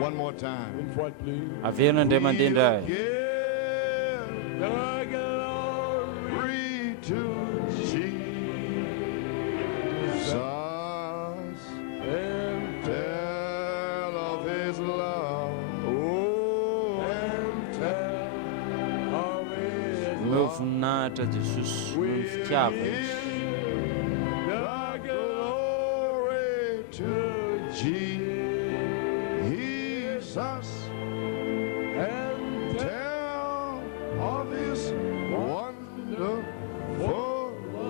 One more time. Une fois de plus. averina indray mandeha indray. The glory To Jesus and tell of His love. tell of His Omeo voninahitra Jesosy noho ny fitiavana izy. The glory to Jesus and tell of His wonderful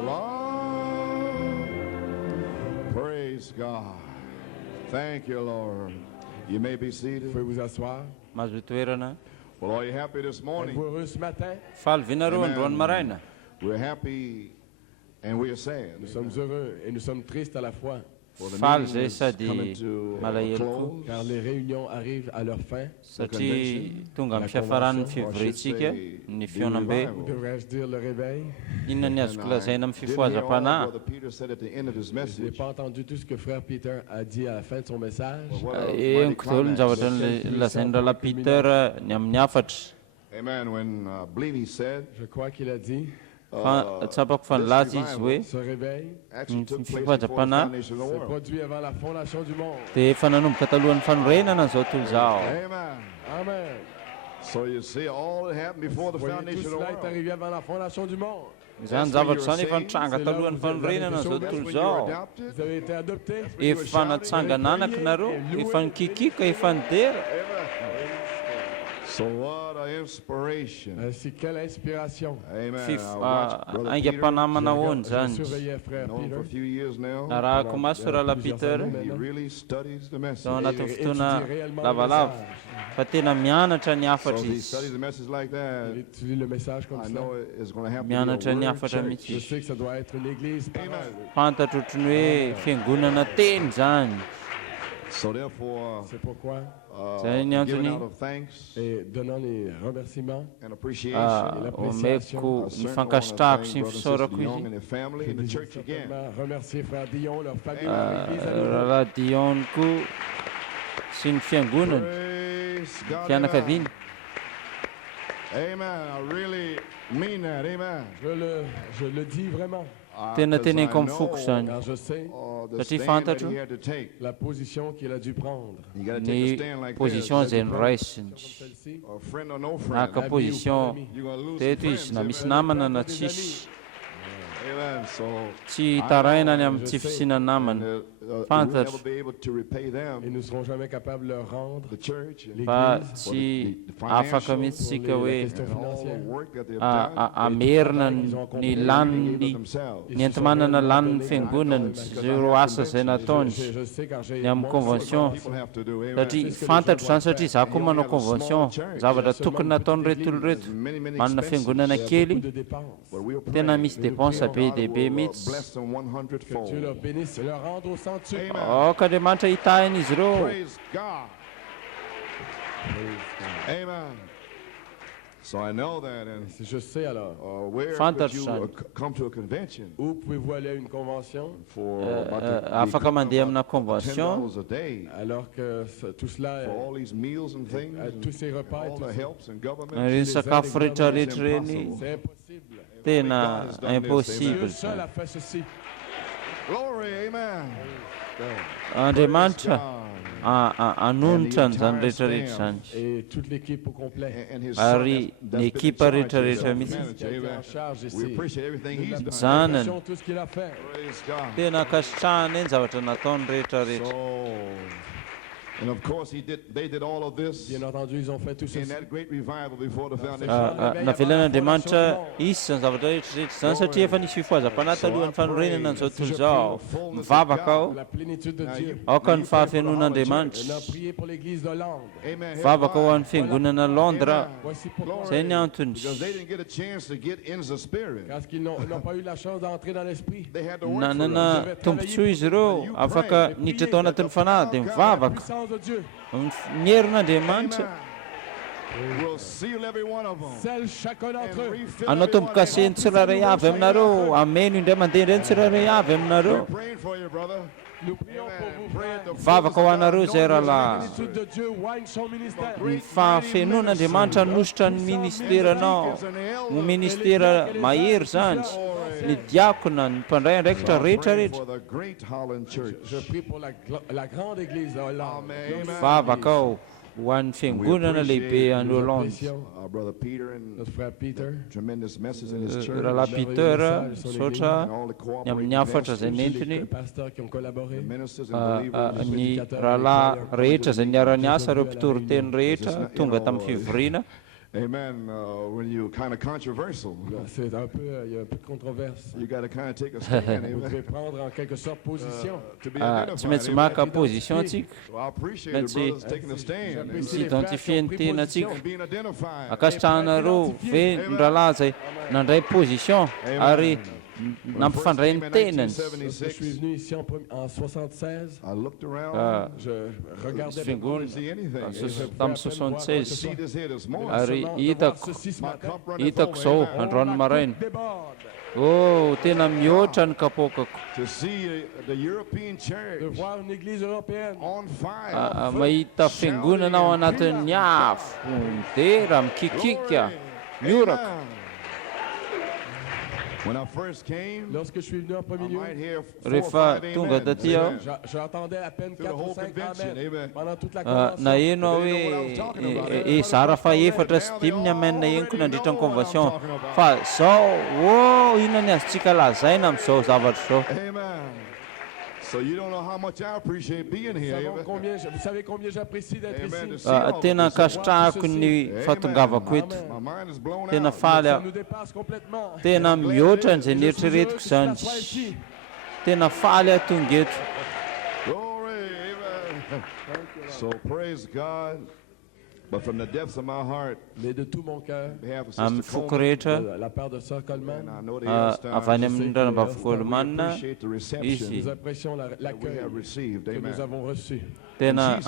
love. Praise God. Thank you, Lord. You may be seated. Vous pouvez vous asseoir. Mahazo toerana. Well, are you happy this morning? Êtes-vous heureux ce matin? Faly vinareo androany maraina. We're happy and we're sad. Nous sommes heureux et nous sommes tristes à la fois, For the Faly meeting zay is sady coming to a malahelo koa close. car les réunions arrivent à leur fin. satria tonga amin'ny fiafaran'ny fivorentsika ny fionam-be. Ou devrais-je dire le réveil? Inona ny azoko lazaina amin'ny Didn't hear all fifohazam-panahy. Brother Peter said at the end of his Je n'ai message. pas entendu tout ce que frère Peter a dit à la fin de son message. What a mighty Eniko daholo ny climax. zavatra lazainy rahalahy Peter ny amin'ny afatra. Amen. When I believe he said, Je crois qu'il a dit, tsapako fa nilaza izy hoe ce réveil actually took place Fifty before the Pana. foundation of the s'est world. produit avant la fondation du monde. dia efa nanomboka talohan'ny fanorenana izao tontolo izao. Amen. Amen. So you see, all that happened before the Voyez, tout foundation of the cela est world. arrivé avant la fondation du monde. Izany zavatra zany efa nitranga talohan'ny fanorenana izao That's tontolo when you were izao. adopted. Vous avez été adoptés. Efa natsangananaka nareo, efa nikikika, efa nidera. So what an inspiration. Ainsi, quelle inspiration. Amen. I Fif- watched Brother Peter. aingam-panahy manahony Je zany. surveillais frère Known him for a Peter. few years now. Narahako maso rahalahy Peter He really studies the message. izao anatin'ny Et fotoana étudie réellement le lavalava message. fa tena mianatra ny So afatra if he izy. studies the message like Il that, étudie le message comme I ça. know it's going to have to be Mianatra a ny word afatra church. mihitsy Je izy. sais que ça doit être une église parole. Fantatra ohatran'ny hoe fiangonana teny zany. So therefore, C'est pourquoi, Zay ny giving antony out of thanks et donnant les remerciements, and appreciation. omeko ny I fankasitrahako certainly sy ny want to thank fisaorako Brother Young izy. and their family and the church again. certainement remercier frère Dion, leur famille, leur église. à nouveau. Rahalahy Dionko sy ny fiangonany Praise God. fianakaviany. Amen. I really mean that. Amen. Je le dis vraiment, Tena 'Cause teneniko I amin'ny foko know, zany. car je sais the Satria stand that fantatro he had to take. la position qu'il a dû prendre. You got to take a ny stand like this. position zay niraisiny. Comme celle-ci, A friend or no friend. Naka ami ou position pas ami. You're going to lose teto some izy na friends. misy Amen. namana na tsisy. Amen. So Tsy taraina ny amin'ny tsy fisiana namana. we'll Fantatro. never be able to repay Et them, nous ne serons jamais capables de leur rendre the church, and Fa l'église tsy the afaka financial, mihitsy sika pour hoe les questions and all the financières. work that they've done. amerina ny They gave laniny of themselves. ny entimanana laniny fiangonany zay ro asa zay nataony Je sais car j'ai ny amin'ny convention People have to do. Amen. satria fantatro zany satria za koa manao convention zavatra tokony nataony retolo reto Many manana expenses, fiangonana beaucoup kely de dépenses. but we'll tena pray. misy dépense be dia be God will mihitsy. bless them 100-fold. Dieu leur bénisse et leur rende au centuple. Amen. Ka Andriamanitra hitahiny izy ireo. Praise God. Amen. So I know that, and Je sais alors. where Fantatro could you zany. come to a convention Où pouvez-vous aller à une convention for about afaka mandeha amina convention $10 a day alors que tout cela, for all these meals and things, tous ces repas, and all the helps and government? reny sakafo rehetrarehetra reny c'est impossible. tena God has done this, impossible Dieu seul zany. a fait ceci. Glory, amen. Andriamanitra God. anonitra zany rehetrarehetra zany Et toute l'équipe au complet. And his ary son that's ny been in ekipa charge rehetrarehetra of mihitsy management. Qui a été en Amen. charge ici. We appreciate everything he's done. zanany Nous tout ce qu'il a fait. Praise God. tena akasitrahana eny zavatra nataony rehetrarehetra. So, and of course they did all of this Bien entendu, ils ont fait tout in ceci. that great revival before the foundation. navelan'Andriamanitra izy zany zavatra rehetrarehetra zany satria efa nisy fifohazam-panahy talohan'ny fanorenana an'izao tontolo izao. Mivavaka aho La plénitude de Dieu. aoka ny Et fahafianon'Andriamanitra. on a prié pour l'église de Hollande. Amen. Vavaka ho an'ny fiangonana Londra. Voici pourquoi. Zay ny antony. Because they didn't get a chance to get into the spirit. Parce qu'ils n'ont pas eu la chance d'entrer dans l'esprit. They had to work for it. nanana tombontsoa izy ireo afaka niditra tao anatin'ny fanahy dia La mivavaka. puissance de Dieu. Ny herin'Andriamanitra We'll seal every one of them. Celle chacun d'entre And eux. refill anao every one tombokasehy ny tsirairay avy aminareo ameno indray mandeha indray ny tsirairay avy We're aminareo. praying for you, brother. Nous prions pour vous, frères. Mivavaka ho anareo zay rahalahy. Plénitude de Dieu oigne son ministère. Ny fahafenon'Andriamanitra hanositra ny ministeranao. Ho ministera mahery zany. Ny diakona, ny mpandray andraikitra rehetrarehetra. For the great Holland Church. Je prie pour la grande église de Hollande. Mivavaka aho ho an'ny fiangonana lehibe any Hollande. Our brother Peter and Notre frère Peter. tremendous message in his church. Rahalahy Peter misaotra And all the ny cooperating amin'ny hafatra ministers, zay nentiny. Les pasteurs qui ont collaboré. ministers and believers. Ny rahalahy rehetra zay niara-ny asa ireo mpitory-teny rehetra tonga tamin'ny fivoriana. Amen. When you kind of controversial, C'est un peu, il y a un peu de controverse. you got to kind of take a stand. Vous devez Amen. prendre en quelque sorte position. To be Tsy identified. maintsy Amen. maka position antsika. Well, I appreciate the brothers taking a stand Misy identifie ny tena antsika. and being identified. Akasitrahanareo ve ny rahalahy zay nandray position ary nampifandray ny tenany. Je suis venu ici en 76. I looked around. Je regardais Fiangonana See anything. tamin'ny 76 See this here this morning. ary ceci ce matin. hitako zao androany maraina. Oh, tena mihoatra ny kapokako. To see the European De church voir une église européenne. on fire. Mahita fiangonana ao anatin'ny afo dera mikikika mioraka. Amen. When I first came, Lorsque je suis venu en I premier lieu, might hear 4 or Rehefa 5 tonga amens. taty aho, Amen. j'entendais à peine 4 whole ou 5 convention, amen amen. pendant toute la na convention. eno aho hoe zara fa efatra sy dimy ny amena eniko nandritra ny convention fa zao inona ny azontsika lazaina amin'izao zavatra zao. Amen. So you don't know how much I appreciate being here. Amen. Vous savez combien j'apprécie d'être Amen. To ici. see all of Tena this. ankasitrahako ny fahatongavako eto. My mind is blown Tena out. faly Ça aho. nous dépasse complètement. Tena mihoatra n'izay Je suis heureux nieritreretiko que je zany. sois ici. Tena faly aho tonga eto. Glory. Amen. So praise God. But from the depths of my heart, Mais de tout mon cœur, on behalf of Amin'ny Sister foko Coleman, rehetra de la part de Sœur and Coleman, I know the avy any amin'ny ndranabavikolomanina appreciate the izy reception nous apprécions that we l'accueil have received. que nous Amen. avons reçu. tena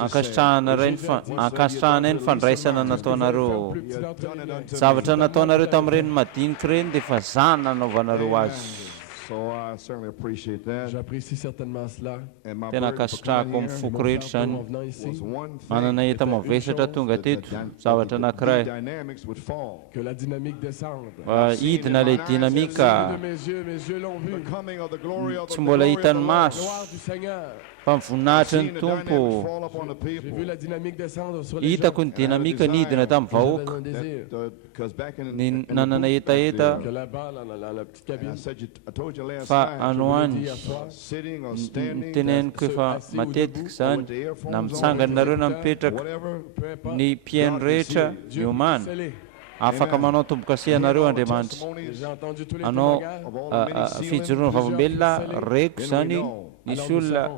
ankasitrahanay ny fandraisana nataonareo. You have done it unto me. Zavatra nataonareo tamin'ireny madinika ireny dia efa zany nanaovanareo azy. So I certainly appreciate that. J'apprécie certainement cela. And my Tena burden for ankasitrahako coming amin'ny here foko rehetra En zany. venant ici, was one thing, Manana hita mavesatra tonga teto, zavatra the anankiray. dynamics would fall. que la dynamique descende. Hidina ilay dinamika, De mes yeux l'ont vu. The coming of the glory of the tsy mbola glory of the hitan'ny Lord. maso, Gloire du Seigneur. fa mivoninahitra ny Seeing the tompo. dynamics fall upon the J'ai vu people. la dynamique descendre sur les gens. Hitako ny dinamika nidina tamin'ny vahoaka. J'avais un désir Because back in Ny the nanana hetaheta que là-bas, la petite and I cabine, said I told you last fa night, anoany hier soir, sitting or ny standing, teneniko efa matetika zany na mitsanganareo na mipetraka whatever, peu importe, ny mpiaino rehetra miomana scellé. afaka manao tombo-kasehanareo Andriamanitra. J'ai entendu tous les Anao témoignages. fijoroana vavolombelona reko zany nisy olona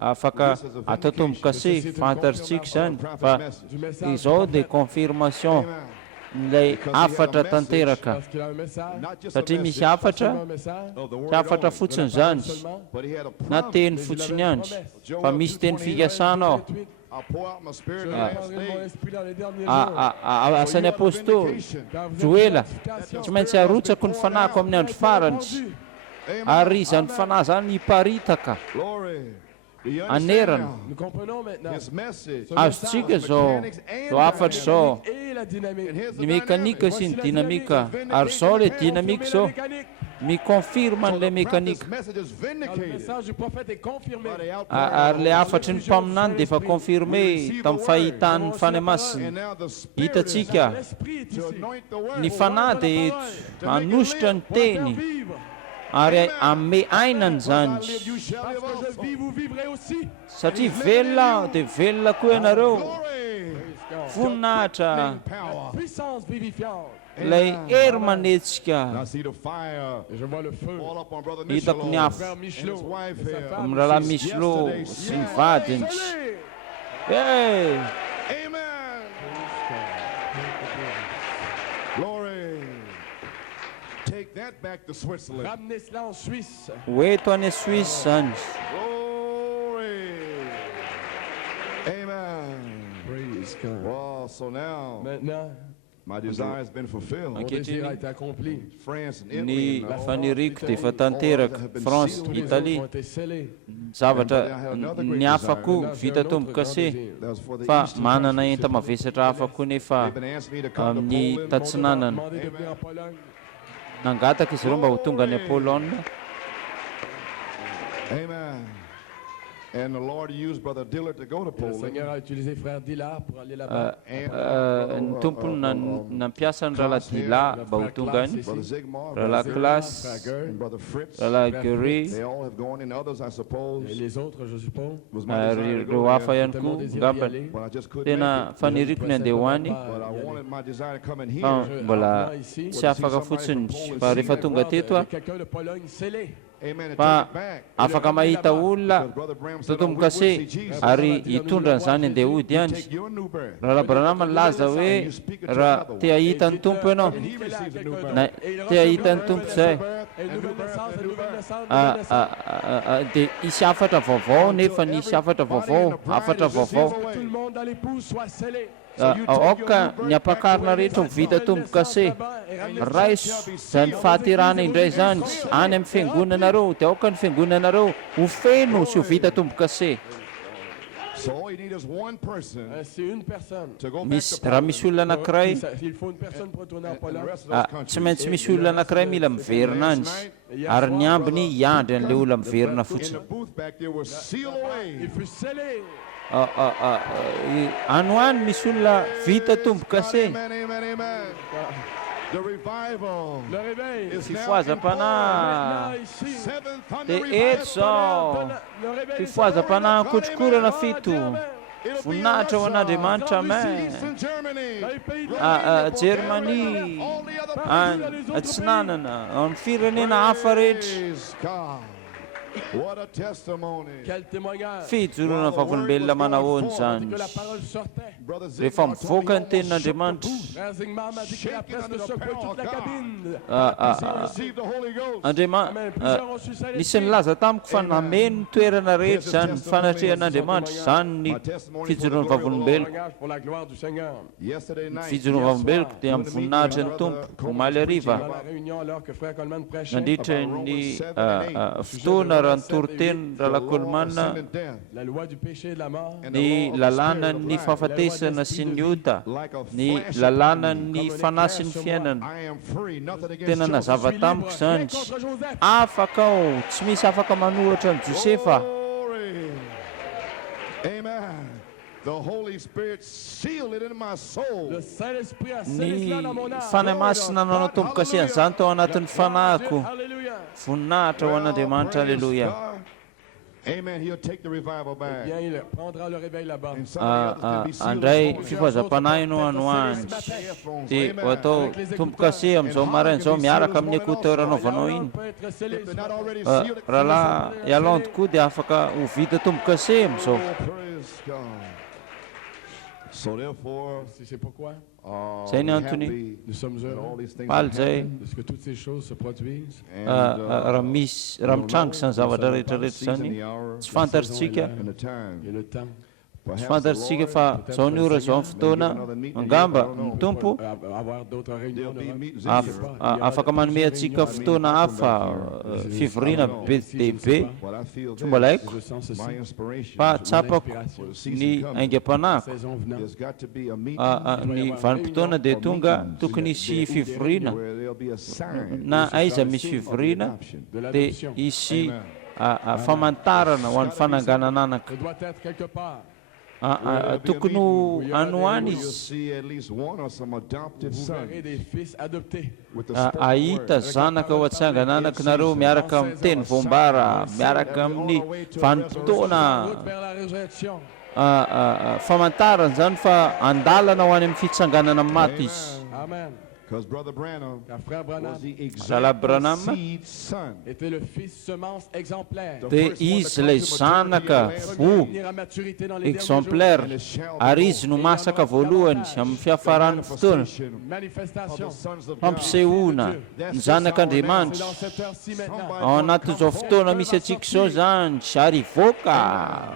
afaka atao tombo-kase fantatritsika zany fa izao dia confirmation ilay afatra tanteraka Parce qu'il a un message. not just satria a misy message afatra Un message. of the word tsy afatra only, fotsiny zany Seulement. but he had a na promise. teny fotsiny ihany fa misy teny fikasana ao. I'll pour out my spirit Je in the last répandrai mon days. esprit dans les derniers jours. Asan'ny apôstôly Car vous Zwolle, êtes justification. tsy maintsy arotsako ny fanahiko amin'ny andro farany ary izany fanahy zany hiparitaka Glory. Do you anerana. understand Nous comprenons now? maintenant. His message. azontsika zao zao afatra zao Et la dynamique. And here's ny the mekanika sy ny dinamika ary zao le dinamika zao mikonfirma an'ilay mekanika This message is Le vindicated message du prophète est confirmé. by the outpouring ary of le the afatry ny mpaminany dia efa confirme tamin'ny fahitan'ny fany masiny. And now the Spirit Hitatsika L'esprit est to ici. anoint the word. ny fanahy dia eto hanositra ny teny Vivre. ary ame ainany zany Live, you shall Parce live que je also. vis, vous vivrez aussi. satria velona dia velona koa ianareo. Glory. Voninahitra Power. Puissance vivifiante. ilay hery manetsika. I see the fire Et je vois le feu. fall up on Brother Hitako ny Michelot afo Frère and Michelot his wife et sa here. femme. amin'ny rahalahy misy lo sy ny vadiny. Hey! Amen. Glory. Take that back to Switzerland. Ramenez cela en Suisse. Hoeto any Suisse zany. Glory. Amen. Praise God. Wow, so now Maintenant, My desire has been fulfilled. Mon désir a été accompli. France and ny Italy. faniriko dia efa tanteraka France, Tous les autres Italie, ont été scellés. zavatra ny hafa koa vita tombo-kase That was for the fa Eastern manana countries. enta mavesatra hafa koa nefa They've been asking me to come to amin'ny Poland. tatsinanana Demandé de venir en Pologne. nangataka izy ireo mba ho tonga any Pologne. Amen. And the Lord used Brother Dillard to go to Le Poland. Seigneur a utilisé frère Dillard pour aller là-bas. Ny tompony nampiasa ny rahalahy Dila mba ho tonga any, Brother Zigmar, rahalahy Brother Classe, and Brother Fritz. rahalahy Guéry, They all have gone, and others, I suppose, Et les autres, je suppose. was my desire to ireo go hafa there, ihany C'était mon koa désir d'y ngambany aller. but I just couldn't tena make it. faniriko ny andeha ho any But I wanted my desire to come in fa here. mbola tsy afaka fotsiny fa rehefa tonga teto a Quelqu'un de Pologne scellé. Amen. And fa take it back. afaka mahita olona Because Brother Bram said, totombo-kase ary hitondra zany andeha hody any. take your new birth. Raha Branham laza hoe raha te hahita ny tompo ianao And he received a new birth. na te hahita ny tompo zay Et une nouvelle naissance, une nouvelle naissance, une nouvelle naissance. dia hisy afatra vaovao nefa nisy afatra vaovao afatra vaovao. Que tout le monde dans l'épouse soit scellé. Aoka ny ampakarina rehetra ho vita tombo-kase raiso zany fahaterana indray zany any amin'ny fiangonanareo dia aoka ny fiangonanareo ho feno sy ho vita tombo-kase. So all you need is one person C'est une personne. to go back Misy to raha misy olona anankiray Il faut une personne pour retourner en and the Pologne. rest of those tsy countries. maintsy misy olona anankiray mila miverina anzy ary ny ambiny hiandry an'ilay olona miverina In fotsiny. the booth back there was sealed away. Il fut scellé. Anoany misy olona vita tombo-kase. Amen, amen, amen. The revival Le réveil. is now in Fifoazam-panahy Là, ici. Seventh thunder dia revival. eto zao Le réveil. fifoazam-panahy kotrokorana fito It'll be in voninahitra ho Russia, an'Andriamanitra amen. Eastern Germany, Dans les pays de Jermany all the other atsinanana amin'ny firenena hafa rehetra Praise God. What a testimony. Quel témoignage. fijoroana vavolombelona manahoany zany. Que la parole sortait. Brother Rehefa Zigmar told me mivoaka ny tenin'Andriamanitra Frère Zingmar m'a dit qu'il a presque secoué toute la cabine. he received the Holy Ghost. Amen. Plusieurs ont su ça. nisy nilaza tamiko fa nameno ny toerana rehetra zany ny fanatrehan'Andriamanitra zany ny fijoroana vavolombeloko. Témoignage pour la gloire du Seigneur. Yesterday night, Fijoroana vavolombeloko dia amin'ny voninahitra ny tompo omaly hariva Dans la réunion alors que frère Coleman prêchait. nandritra ny fotoana raha nitoriteny rahalahy Coleman sin and death, La loi du péché et de la mort. ny lalàna ny fahafatesana sy ny ota ny lalàna ny fanahy sy ny fiainana. I am free, nothing against Tena Joseph. nazava tamiko zany Contre Joseph. afaka ao tsy misy afaka manohatra ny Josefa. Glory. Amen. The Holy Spirit sealed it in my soul. Le Saint-Esprit a scellé cela dans mon Ny âme. fanahy masina nanao tombo-kase an'izany tao anatin'ny fanahiko Alléluia. voninahitra ho an'Andriamanitra. Praise Alleluia. God. Amen. He'll take the revival back. Bien, il prendra le réveil là-bas. And some of the others can be sealed andray as well. fifoazam-panahy no ano angy Earphones. dia ho Amen. atao tombo-kase amin'izao maraina izao miaraka amin'ny écouteur anaovanao iny. Peut être scellé. If they're not already sealed, Rahalahy Yolande koa dia afaka ho vita tombo-kase amin'izao. praise God. So therefore, C'est pourquoi Zay ny we're antony happy nous sommes that all heureux these things faly have zay happened. de ce que toutes ces choses se produisent. And, raha misy raha mitrango izany zavatra rehetrarehetra season, zany the hour, tsy fantatritsika and the time. Et le temps. tsy fantatritsika fa zao ny ora zao ny fotoana angamba ny tompo Avoir d'autres réunions. There'll be d'Europe. meetings afaka manome atsika fotoana hafa fivoriana be dia be What I feel tsy mbola haiko Je sens ceci. my inspiration fa tsapako for the season ny coming. aingam-panahiko Saison venant. There's got to be a meeting ny vanim-potoana dia tonga tokony hisy fivoriana where there'll be a sign na aiza misy fivoriana De dia l'adoption. hisy famantarana ho an'ny fananganan'anaka. Ça doit être quelque part. Tokony ho ano any you'll izy see at least one or some adopted Vous verrez sons des fils adoptés. with the spoken ahita word. zanaka ho atsanganananareo miaraka amin'ny teny voambara miaraka amin'ny vanim-potoana Route vers la résurrection. famantarana zany fa andalana ho any amin'ny fitsanganana amin'ny maty izy. Amen. Because Brother Branham Car frère Branham was the Rahalahy exact Branham seed son. était le fils semence exemplaire. dia izy ilay zanaka fo Venir à maturité dans les derniers jours. exemplaire And it shall ary izy no masaka voalohany amin'ny fiafaran'ny fotoana Manifestation. sons of God. fampisehoana ny zanak'Andriamanitra C'est dans cette heure-ci maintenant. ao anatin'izao fotoana misy atsika izao zany ary voaka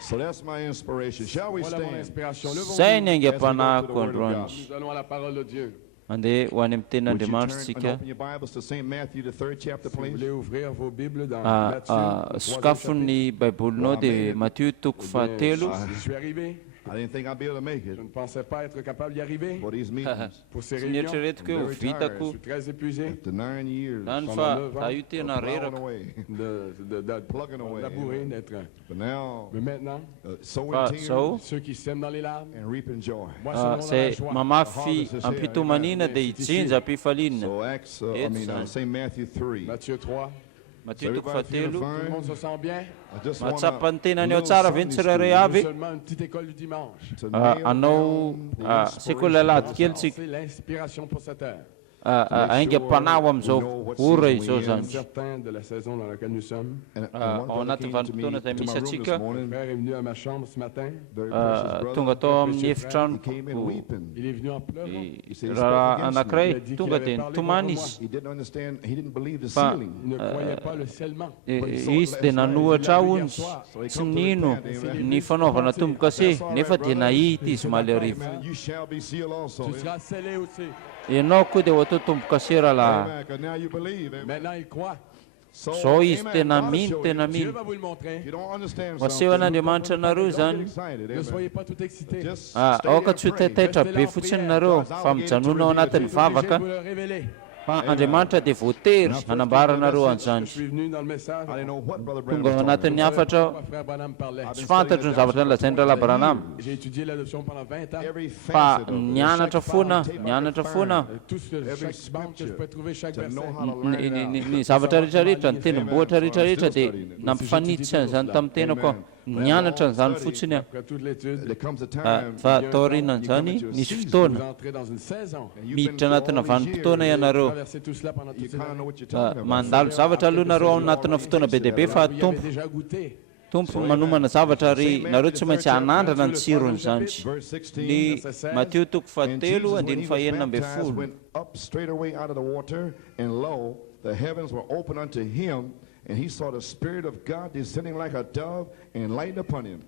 So that's my inspiration. Shall we Voilà mon stand? inspiration. Zay ny As we go to the aingam-panahiko Word of God. androany Nous allons à la parole de Dieu. andeha ho any amin'ny Would you turn tenin'andriamanitra and tsika open your Bibles to St. Matthew, the 3rd chapter, Si vous please? voulez ouvrir vos Bibles dans Matthieu, le troisième sokafon'ny baibolinao dia Matthieu toko chapitre. fahatelo. Je suis arrivé. I didn't think I'd be able to make it Je ne pensais pas être capable d'y arriver for these meetings. pour ces Tsy réunions. nieritreretiko hoe ho Je vitako suis très épuisé After 9 years zany Pendant fa 9 ans, io tena of plowing reraka away. de Plugging away. labourer, d'être. But now, Mais maintenant, sowing fa tears zao ceux qui sèment dans les larmes, and reaping joy. moi selon la zay joie. mamafy ampitomanina dia hijinja ampifalinina. So Acts, St. Matthew 3. Matthieu 3. Matthieu toko Everybody feeling fahatelo. Tout le monde fine? se sent bien. I just matsapa ny want tenany ao tsara ve ny tsirairay avy Seulement une petite école du dimanche. to nail anao down the sekoly alady kely tsika C'est l'inspiration pour cette heure. aingam-panao amin'izao ora izao zany. Certain de la saison dans laquelle nous sommes. And ao one brother anaty came to me vanimpotoana to izay my misy room atsika this Mon morning. frère est venu à ma chambre ce matin. Very precious brother. tonga tao amin'ny He efitranoko came in weeping. Il est venu en pleurant. raha anankiray tonga dia nitomany izy He didn't understand. He didn't believe the fa sealing. Il ne croyait pas le scellement. izy dia nanohatra ao izy tsy nino ny fanaovana tombokase nefa dia nahita izy maly arivo. Amen. You shall be sealed also. Tu seras scellé aussi. ianao koa dia ho atao tombokase rahalahy. Amen. 'Cause now you believe. Amen. Maintenant, il croit. So, zao izy amen. tena God will mino show you. tena Dieu mino. va vous le montrer. If you don't understand Maseho something, an'andriamanitra anareo don't get zany. excited. Ne Amen. soyez pas tout excité. Just aoka stay tsy ho and pray. taitaitra be fotsiny nareo fa mijanona ao anatin'ny Obligé vavaka de vous le révéler. fa andriamanitra dia voatery hanambaranareo Je an'izany. suis venu dans le message. I didn't know what Brother Branham tonga was ao talking anatin'ny about. hafatra Pourquoi frère Branham parlait. tsy fantatro ny zavatra nylazainy rahalahy Branham J'ai étudié l'adoption pendant 20 ans. Every fa facet of it. nianatra foana nianatra foana Tout ce que chaque bande que je peux trouver, chaque To know verset. how to line it out. ny zavatra rehetrarehetra ny tena-bohatra rehetrarehetra dia nampifanitsy an'izany tamin'ny tenako nianatra an'izany fotsiny aho. Après toute l'étude, There comes a time fa taorianan'izany nisy fotoana vous entrez dans une saison. and you've been miditra through anatina all these vanim-potoana years, ianareo Traversez tout cela pendant you toutes ces kind of know années. what you're talking about. mandalo zavatra aloha nareo ao anatina fotoana be dia be fa Vous y avez tompo déjà goûté. tompo manomana zavatra ry nareo tsy maintsy hanandrana ny tsiron'izany. Verse 16. ny Matteo toko And fahatelo Jesus, when andiny he was fahaenina ambe baptized, folo went up straightway out of the water, and lo, the heavens were opened unto him, and he saw the Spirit of God descending like a dove and lighting upon him.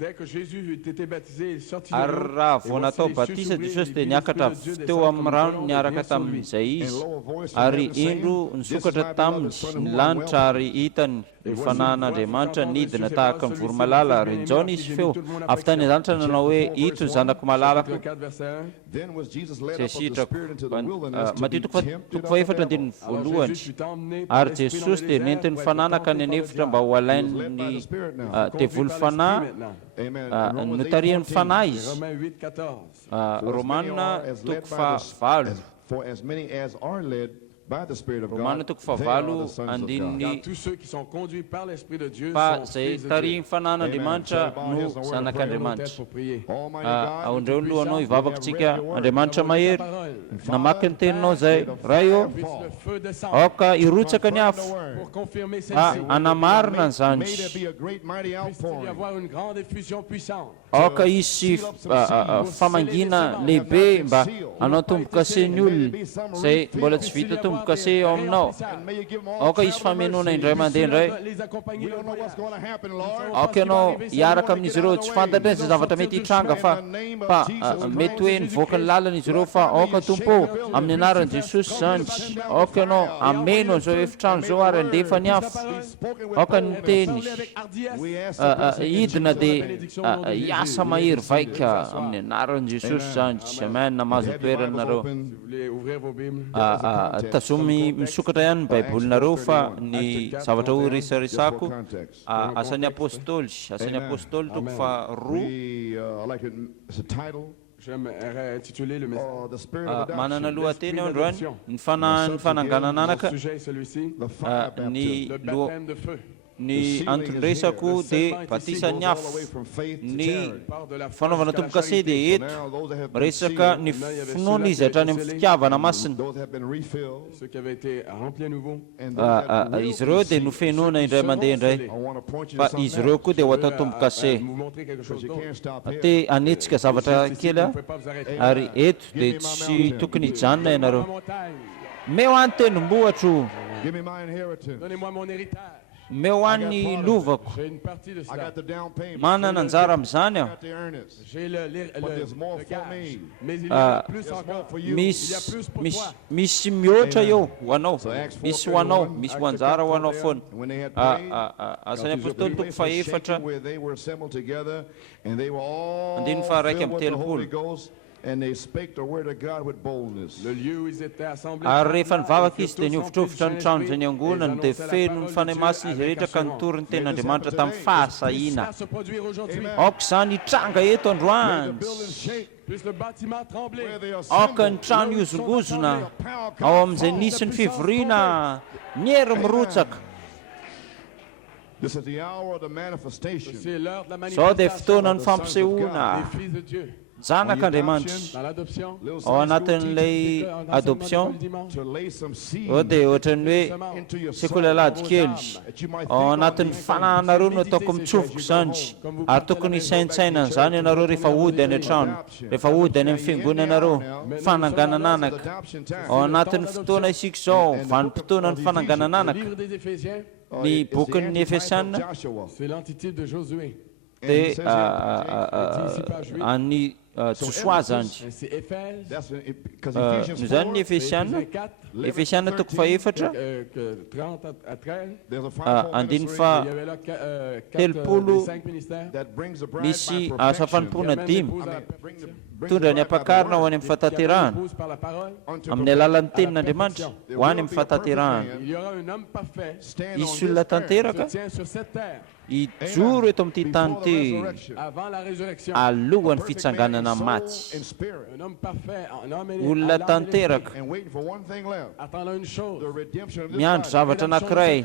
Dès que Jésus eut été baptisé, il sortit de ary l'eau. raha Et vao voici natao les cieux batisa s'ouvrirent, jesosy il dia vit niakatra l'Esprit de Dieu teo descendre amin'ny comme rano une niaraka colombe et vient sur tamin'izay And izy lo, a voice from ary heaven saying, indro "This is nisokatra my taminy beloved Son in ny whom I lanitra well ary hitany ny fanan'andriamanitra nidina tahaka ny voromalala ary injaony izy feo avy tany an-danitra nanao hoe ito ny zanako malalako. 4, verset 1. Then was Jesus led Zay up of the sitrako Spirit into the wilderness to be Matteo tempted toko of faefatra the andiny devil." Alors voalohany Jésus fut emmené par ary l'Esprit dans jesosy le dia désert nentiny pour être fananaka tenté ny par le anefitra mba diable. ho He was led by the alainy Spirit now. devoly Conduit par fanahy l'Esprit maintenant. Amen. In Romans notarian'ny 8:14, fanahy izy. Romains 8, 14. "For as many Romanina are as toko led by the- fahavalo for as many as are led by the Spirit of Romanina God, toko they are fahavalo the sons of andininy God." Car tous ceux qui sont conduits par l'Esprit de Dieu fa sont zay fils de tarihiny Dieu. fanan'andriamanitra no Levons nos zanak'andriamanitra. têtes pour prier. Almighty ao God, indreo alohanao we hivavakantsika have read your word. andriamanitra mahery Parole. namaky ny teninao zay ray eo Puisse le feu descendre aoka irotsaka ny Confirm the afo word. pour confirmer Ah, celle-ci. anamarina May there an'izany be a great mighty Puisse-t-il y outpouring avoir une grande effusion puissante. aoka hisy famangina lehibe mba hanao tombokase ny olona zay mbola tsy vita tombokase ao aminao. and may you give them all aoka hisy traveling famenona mercy. indray mandeha indray Les accompagner We dans don't le know what's voyage. going to happen, Lord. aoka ianao hiaraka amin'izy ireo tsy fantatry ny zay zavatra mety hitranga fa mety hoe nivoaka ny lalana izy ireo fa aoka tompo amin'ny anaran'i Jesosy zany aoka ianao ameno an'izao efitrano zao ary andefa ny afo aoka ny teny We ask idina dia hiasa mahery vaika amin'ny anaran'i Jesosy zany. Amen. Namazo toerana nareo. Si vous voulez ouvrir vos Bibles, tazomy misokatra ihany ny baibolinareo fa ny zavatra ho resaresako context. asan'ny apôstôly toko faharoa We like it, it's a title, j'aimerais intituler le message. the Spirit of manana Adoption, lohateny ao androany ny fananganan'anaka Le sujet est celui-ci, the fire ny baptism. le baptême de feu. ny antondresako dia batisan'ny All the afo way from faith to ny charity. Part de la foi fanaovana jusqu'à la tombokase dia charité. eto Now those that have been resaka sealed, ny finoana izy hatrany amin'ny fitiavana masina. those that have been refilled, Ceux qui avaient été remplis à nouveau. and those that will izy ireo dia nofenoana indray mandeha indray I want to point you fa to izy something ireo else, koa dia ho atao À tombokase. vous montrer quelque chose because you d'autre. can't stop here. te anetsika zavatra Ici, kely vous ne a pouvez pas vous arrêter. ary eto dia tsy tokony hijanona La ianareo. montagne. meo any tenombohatro Give me my inheritance. Donnez-moi mon héritage. meo an'ny lovako J'ai une partie de I cela. got the down payment. manana anjara amin'izany I aho got the earnest. J'ai But there's more le for gage. me. Mais il y a plus There's more encore. for you. misy mihoatra eo ho anao So Acts misy ho anao 4:31, misy ho anjara ho anao foana And when they had prayed, azany God, apôstôly the toko place was faefatra shaken where they were assembled together, and they were all Andiny faha raiky filled with the amby Holy telopolo. Ghost, and they spake the word of God with boldness. Le lieu où ils étaient assemblés. ary rehefa nivavaka ils izy furent dia tous niovitrovitra ny remplis trano du izay ny Saint-Esprit, angonany et dia ils annonçaient la feno ny parole de fanahy Dieu masina izy avec rehetra ka assurance. nitory ny May tenandriamanitra this happen tamin'ny today. fahasahina Puisse se produire aujourd'hui. Amen. aoka izany hitranga eto May the androany buildings shake Puisse le bâtiment trembler. where they aoka ny assembled. trano iozongozona ao amin'izay nisy ny fivoriana miery mirotsaka This is the hour of the manifestation. C'est l'heure de la sao dia manifestation fotoana ny fampisehoana des fils de Dieu. zanak'andriamanitra Dans l'adoption. Little ao Sunday school anatin'ilay adoption Dimanche. to lay some seed ao dia ohatran'ny hoe into your sekoly soul alady kely that you might ao think on anatin'ny these fanahynareo no ataoko mitsofoka izany ary tokony saintsaina izany ianareo rehefa ody any an-trano rehefa ody any amin'ny fiangonanareo fananganan'anaka adoption time. ao anatin'ny fotoana isika izao vanim-potoana ny fananganan'anaka Livre des Éphésiens. ny It's the bokin'ny antitype of efesianina Joshua. C'est l'antitype de Josué. And he dia says here, any tsosoazany Et c'est Éphèse. that's because no Ephesians zany ny 4, efesianina Éphésiens 4. efesianina toko faefatra Que 30 à 13. there's a fivefold andiny ministry fa Il y avait là telopolo 5 ministères. that brings the bride misy by asa perfection. fanompoana dimy I mean, bring the tondra ny bride by the ampakarina ho word any amin'ny fataterahana Épouse par la parole. unto amin'ny perfection. alalan'ny tenin'andriamanitra ho any amin'ny fataterahana Il y aura un homme parfait Stand on isy this olona earth tanteraka qui se tient sur cette terre hijoro eto amin'ity tany before the ty resurrection. avant la résurrection. alohan'ny Perfect man fitsanganana in soul maty and spirit. Un homme parfait, un homme olona à l'âme et tanteraka And waiting for one thing left, l'esprit. Attendant une chose. the redemption of this miandro body. zavatra anankiray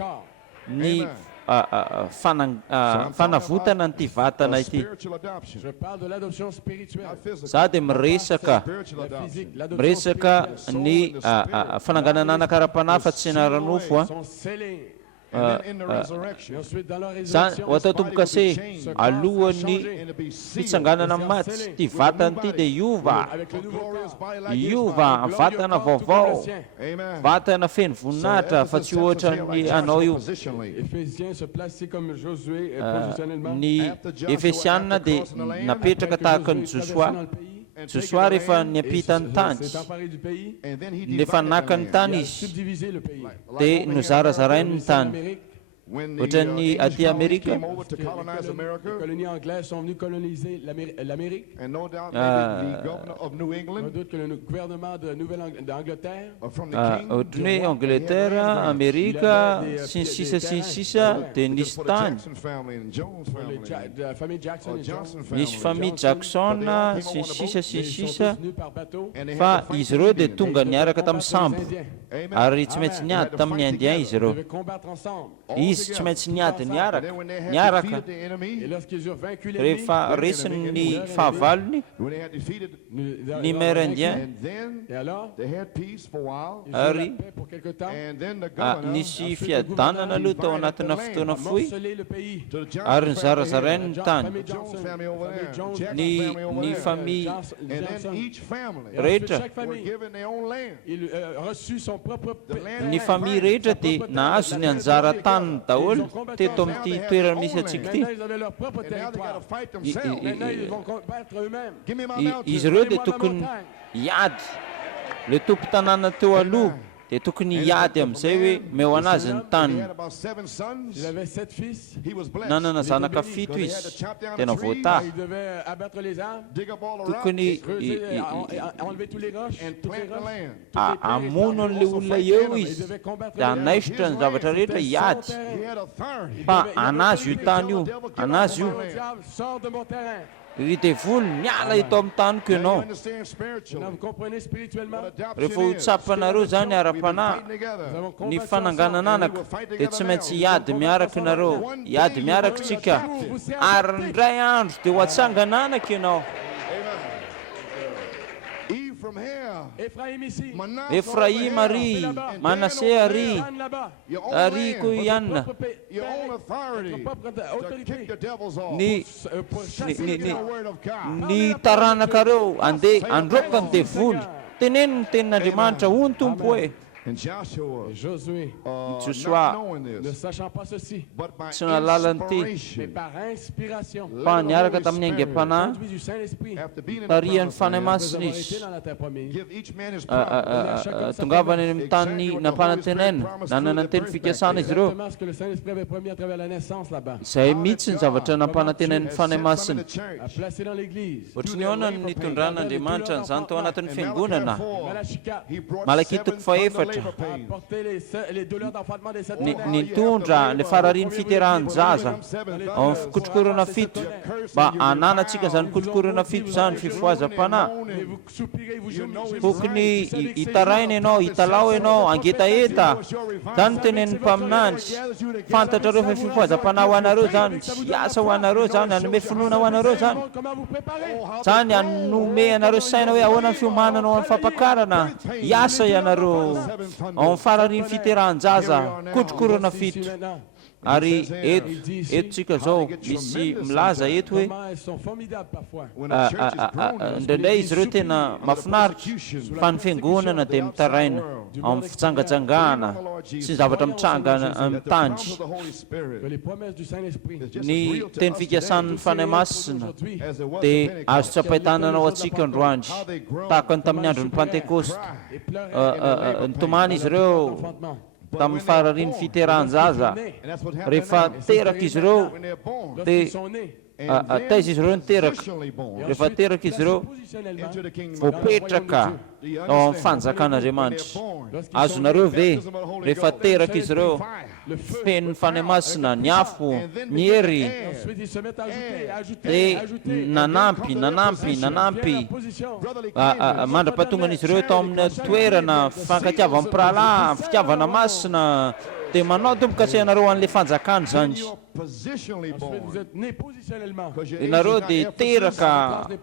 ny Amen. fanavotana nyity vatana A ity spiritual adoption, Je parle de l'adoption spirituelle. not physical. za dia miresaka Spiritual La adoption. physique, l'adoption miresaka spirituelle. ny fananganan'anaka ara-panafa tsy ianaranofo a Sont scellés. And then in the Et resurrection, ensuite, dans la zany résurrection, ho atao tombokase alohan'ny and to be sealed fitsanganana maty ty vatana ty dia iova avec le nouveau glorious corps, body like his iova body. vatana glorieux corps, tout comme vaovao le sien. Amen. vatana feno So voninahitra fa Ephesus tsy sets us ohatra here ny like anao Joshua io positionally. Éphésiens se placent comme Josué positionnellement. ny efesianina dia napetraka tahaka ny josoa And josoa taking the rehefa land, niampita ny tany s'est emparé du pays, and then he nefa divided naka the ny land. tany il a izy subdivisé le pays. dia nozarazarainy ny tany L'Amérique, When Ohatra the ny English aty colonies Amerika, came over to colonize America, les colonies anglaises sont venues coloniser l'Amérique. and no doubt maybe the governor of New On England, doute que le gouvernement de d'Angleterre from the king, ohatry ny hoe angletera amerika sy ny sisa sy ny sisa dia nisy for the tany Jackson family and Jones family, de la famille Jackson or et Johnson Jones. misy family, famille jackson sy ny sisa sy ny Ils sont sisa tous venus par bateau. and they had fa to fight izy the ireo dia Indians. tonga niaraka tamin'ny sambo Amen. ary tsy maintsy niady tamin'ny indien izy Ils ireo devaient combattre ensemble. izy tsy maintsy niady And niaraka then when they had niaraka defeated the enemy, Et lorsqu'ils eurent vaincu l'ennemi, rehefa resiny ny fahavalony when they had defeated, ny maire indien and then Et alors, they had peace for a while, ils eurent la Ari. paix pour quelque temps, and then the governor nisy fiadanana aloha tao anatina fotoana fohy morcelé le pays. to the Johnson ary family nizarazarainy ny tany Famille Jones Johnson, family over famille there, Jones, Jackson ny family over ny there. famille And then Johnson. each family Et ensuite, rehetra chaque were famille, given their own land. il reçut son propre ny famille rehetra dia nahazo ny anjara taniny daholo teto amin'ity toerana misy antsika ity Maintenant, ils avaient leur propre And now they got territoire. to fight I- themselves. Maintenant, ils vont combattre eux-mêmes. Give me my I- mountain. izy ireo dia Donnez-moi ma tokony montagne. hiady le tompo tanàna teo aloha dia tokony hiady amin'izay hoe meo anazy ny He tany had about 7 sons. Il avait 7 fils. He was blessed. nanana zanaka fito izy tena voatà Il devait abattre les arbres, Dig up all the rocks tokony creuser, enlever tous les roches, and toutes les plant the roches. land. amono an'le olona eo Il izy devait combattre dia les anaisitra ny zavatra rehetra hiady He had authority. fa anazy io tany io anazy io Le diable sort de mon terrain. ry devoly miala eto amin'ny taniko Now you ianao understand Maintenant, spiritually vous comprenez spirituellement. what adoption rehefa ho is. tsapanareo zany We've been ara-panahy fighting together. Nous avons ny combattu fananganan'anaka dia tsy maintsy hiady miaraka ianareo hiady miaraka tsika ary ndray andro dia ho atsangananaka ianao Eve from here, Ephraim ici. Manasseh over efraima here. ry là-bas. manase ary Dan là-bas. Your own ary land, koa ianina your own authority Votre propre to autorité. kick the devils off. ny Pour ny- chasser ny- les ny- The word of God. ny taranakareo andeha androaka ny devoly teneno ny tenin'andriamanitra ho ny tompo hoe And Joshua, Et Josué, Joshua, not knowing ne this, sachant pas ceci, but by tsy nalala nyity mais inspiration, par inspiration, fa niaraka tamin'ny aingam-panahy conduit du Saint-Esprit, after being in the tarian'ny promised land, après avoir fanahy été masina dans la terre promise, give each man his promise. tongavany amin'ny tany nampanantenana nanana ny teny fikasana izy ireo exactement ce que le Saint-Esprit avait promis à travers la naissance là-bas, izay mihitsy ny zavatra nampanantenan'ny fanahy masina à placer dans l'Église. ohatry ny ahoana ny nitondran'andriamanitra n'izany tao anatin'ny fiangonana Malachie 4, malaky toko faefatra a porté les douleurs d'enfantement des sept nitondra le farariany fiterahan'ny zaza ao amin'ny fikotrokorana fito mba ananantsika zany kotrokorana fito zany fifoazam-panahy et vous soupirez, vous gémissez. tokony hitaraina ianao hitalao ianao angetaeta zany no tenen'ny mpaminany fantatrareo fa fifoazam-panahy ho anareo zany tsy asa ho anareo zany anome finoana ho anareo zany Comment vous préparez? zany anome anareo saina hoe ahoana ny fiomanana ao amin'ny fampakarana hiasa ianareo ao amin'ny farariany fiterahan-jaza kotrokorana fito Maintenant, ary etotsika zao misy milaza eto hoe comment elles sont formidables parfois. When a church is grown, indraindray izy ireo tena mafinaritra fa ny fiangonana dia mitaraina ao amin'ny fitsangajangana sy ny zavatra mitranga amin'ny tany of the Holy Spirit, Que les promesses du Saint-Esprit, ny teny fikasan'ny fanahy masina as it was dia in azo tsapahitananao atsika androandry tahaka ny tamin'ny androny pentekosta et pleuraient nitomany izy ireo d'enfantement. tamin'ny farariany fiterahan-jaza And that's what happened rehefa teraka izy ireo when they're born. Lorsqu'ils sont nés, taiza izy ireo niteraka Positionally born rehefa teraka izy ireo positionnellement, into the kingdom of God. voapetraka ao amin'ny fanjakan'andriamanitra azonareo ve rehefa teraka izy ireo fen'ny fanahy masina ny afo ny hery ensuite ils se mettent à ajouter, dia ajouter, nanampy position. mandra-pahatongan'izy ireo tao amin'ny toerana fankatiavan'ny prala fitiavana masina dia manao tomboka tsy ianareo an'ilay fanjakany zany Positionally Ensuite, born. vous êtes nés positionnellement. Because your ianareo age is dia not teraka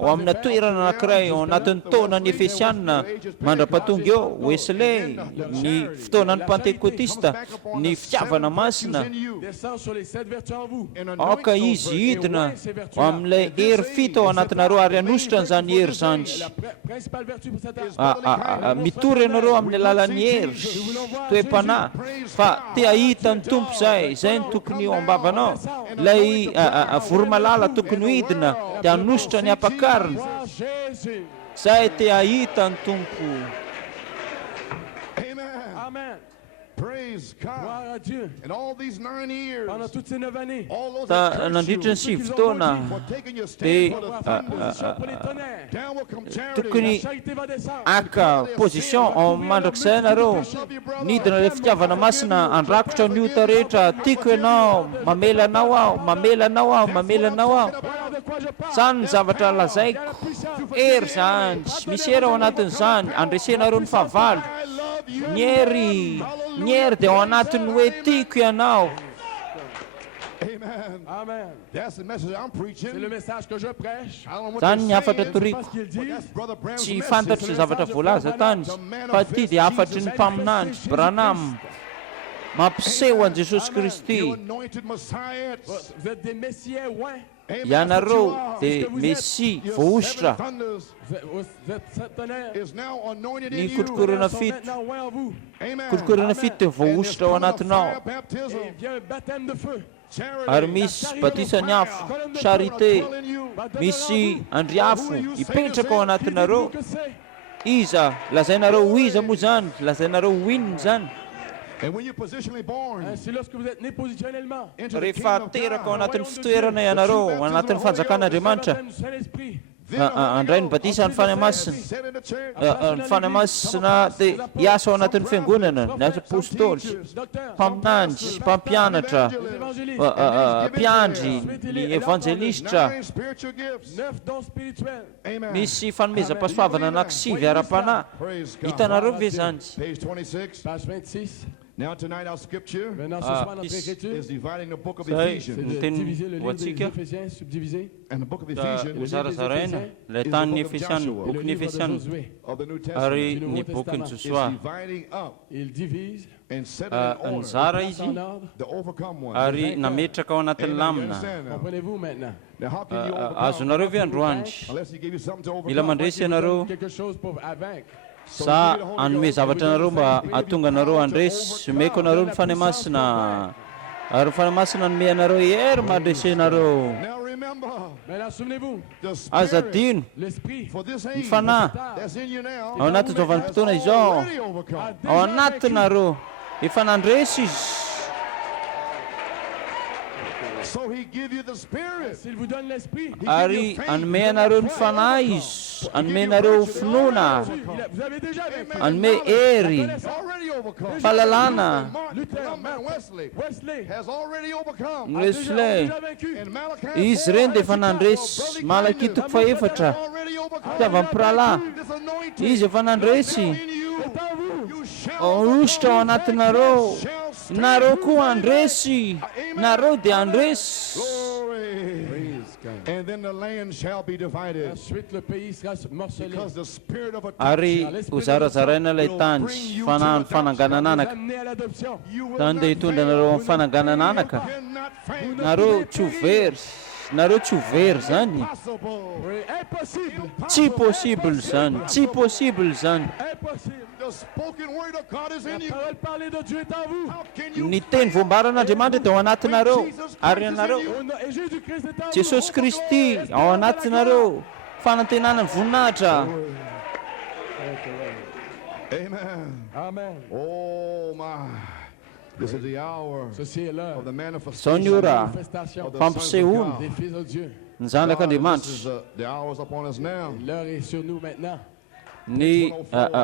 ao amina toerana anankiray ao anatin'ny taonany efesianina mandra-pahatonga eo Wesley ny fotoanan'ny pentekotista ny fitiavana masina Descend sur les 7 vertus en vous. aoka izy hidina ao amin'ilay hery fito ao anatinareo ary anositra n'izany hery zany La principale vertu pour cette mitory ianareo amin'ny alalan'ny hery toe-panahy fa te ahita ny tompo zay ny tokony eo ambavanao ilay voromalala tokony ho hidina dia anositra ny ampakarina Jésus. zay te ahita ny tompo Amen. Amen. Praise God. Gloire à Dieu. And all these 9 years, Pendant toutes ces 9 années, all those ta that curse nandritra ny you, sivy-taona for taking your dia stand for the avoir thunder, position pour les tonnerres. down will come tokony charity. Charité va descendre. aka position ao mandrakizay ianareo nidina ilay fitiavana masina andrakotra ny ota rehetra tiako ianao mamela anao aho mamela anao aho mamela anao aho Voilà de quoi je parle. zany ny zavatra lazaiko hery zany misy hery ao anatin'izany andresenareo ny fahavalo I love you. ny hery dia ao anatiny hoe tiako ianao Amen. Amen. That's the message I'm C'est preaching. le message que je prêche. I don't know what zany they're ny afatra saying, toriko Parce qu'ils but disent, that's Brother Branham's tsy message. fantatro izay zavatra voalaza tany fa ty dia afatry ny mpaminandry branam mampiseho an Jesosy Kristy You anointed Messiah. vous êtes des messieurs oints. Amen. ianareo dia messia voositra Thunders Vous êtes sept tonnerres. is now anointed ny in you. kotrokorana Sont fito maintenant oints en vous. Amen. kotrokorana fito dia voositra ao anatinao Fire baptism. Et il vient un baptême de feu. ary misy batisany afo charité misy andriafo hipetraka ao anatinareo Que c'est iza lazainareo ho iza moa zany lazainareo ho inona zany And when you're positionally born ainsi lorsque vous êtes nés positionnellement. into the rehefa kingdom of teraka ao God, anatin'ny fitoerana ianareo ao anatin'ny fanjakan'andriamanitra Baptême du Saint-Esprit. andray ny batisa ny fanahy masina set in the church, ny fanahy masina dia hiasa ao anatin'ny fiangonana ny asa apôstôly Docteur. mpaminandry mpampianatra mpiandry ny evanjelistra 9 spiritual gifts. 9 dons spirituels. Amen. misy fanomezam-pahasoavana anankisivy ara-panahy Praise God. hitanareo ve zany Page 26. Page 26. Now tonight our scripture Maintenant, ce soir, notre is- écriture, is dividing the book of Say- c'est Ephesians. de Ten- diviser le livre des Watsika. Éphésiens, subdiviser. And the book of ho Ephesians zarazaraina ilay is the tany ny book of efesiana Joshua. Et le boky ny livre de efesiana Josué. of the New ary Testament ny Nouveau boky ny Testament. is josoa dividing up Il divise, and set it in nizara place izy en ordre. the overcome one. ary nametraka ao anatin'ny Amen. You lamina understand now? Comprenez-vous maintenant? Now how can you overcome azonareo ve androandry unless he gave you something to mila overcome? mandresy ianareo Quelque chose pour à vaincre. sa anome zavatra anareo mba atonga anareo andresy meko anareo ny fanahy masina ary ny fanahy masina nome anareo hery mandresenareo. Maintenant, souvenez-vous, aza dino ny fanahy ao anaty zao vanim-potoana izao ao anatinareo efa nandresy izy. s'il vous donne l'esprit, Ary anome anareo ny fanahy izy, anome anareo finoana, vous avez déjà vécu. anome hery, fahalalana. Wesley Wesley déjà vaincu. izy reny dia efa nandresy Malaki 4:4 fitiavam-piralahy, izy efa nandresy ositra ao anatinareo, nareo koa andresy, nareo dia andresy. And then the land shall be divided. Ensuite, le pays sera morcelé. Because the spirit of Ary ho zarazaraina ilay tany fanahy ny fananganan'anaka. Amené à l'adoption. Tany dia hitondra nareo amin'ny fananganan'anaka. Nareo tsy ho very, nareo tsy ho very zany. Oui, impossible. Tsy possible zany, tsy possible zany. Impossible. The spoken word of God is in La you. parole parlée de Dieu est en vous. How can you Ny teny voambaran'Andriamanitra dia ao anatinareo, ary anareo Au nom- Et Jésus-Christ est en vous. Jesosy Kristy ao anatinareo, fanantenana ny voninahitra. Amen. Amen. Oh my. This is the hour Ceci est l'heure of the Zao manifestation ny ora manifestation fampisehoana des fils de Dieu. ny God, this zanak'Andriamanitra. is, the hour is upon us now. L'heure est sur nous maintenant. Ny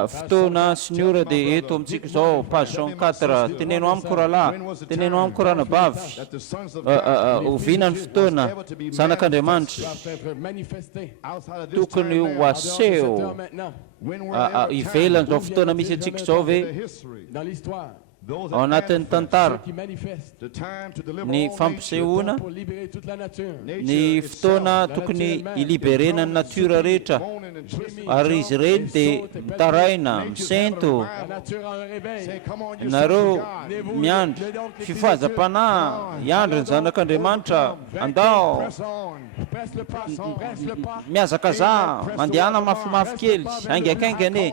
fotoana sy ny ora dia eto amintsika izao page 64 teneno amiko rahalahy, teneno amiko ranabavy, That the sons of oviana ny fotoana zanak'Andriamanitra Doivent être manifestés. outside of this tokony time ho now, En dehors de cette heure aseho maintenant, when were there ever ivelany izao fotoana misy antsika izao in ve history, dans l'histoire, those ao that anatin'ny manifest tantara, qui manifestent the time to deliver ny all fampisehoana, pour libérer toute la nature. ny fotoana tokony iliberena ny natiora rehetra, moaning and twisting. ary izy ireny dia mitaraina, misento. La nature en réveil. Say, come on, you Nareo sons of God. miandry fifahazam-panahy, iandry ny zanak'Andriamanitra, andao Press on. Presse le pas, presse le pas. miazakaza mandehana mafimafy kely, aingakaingany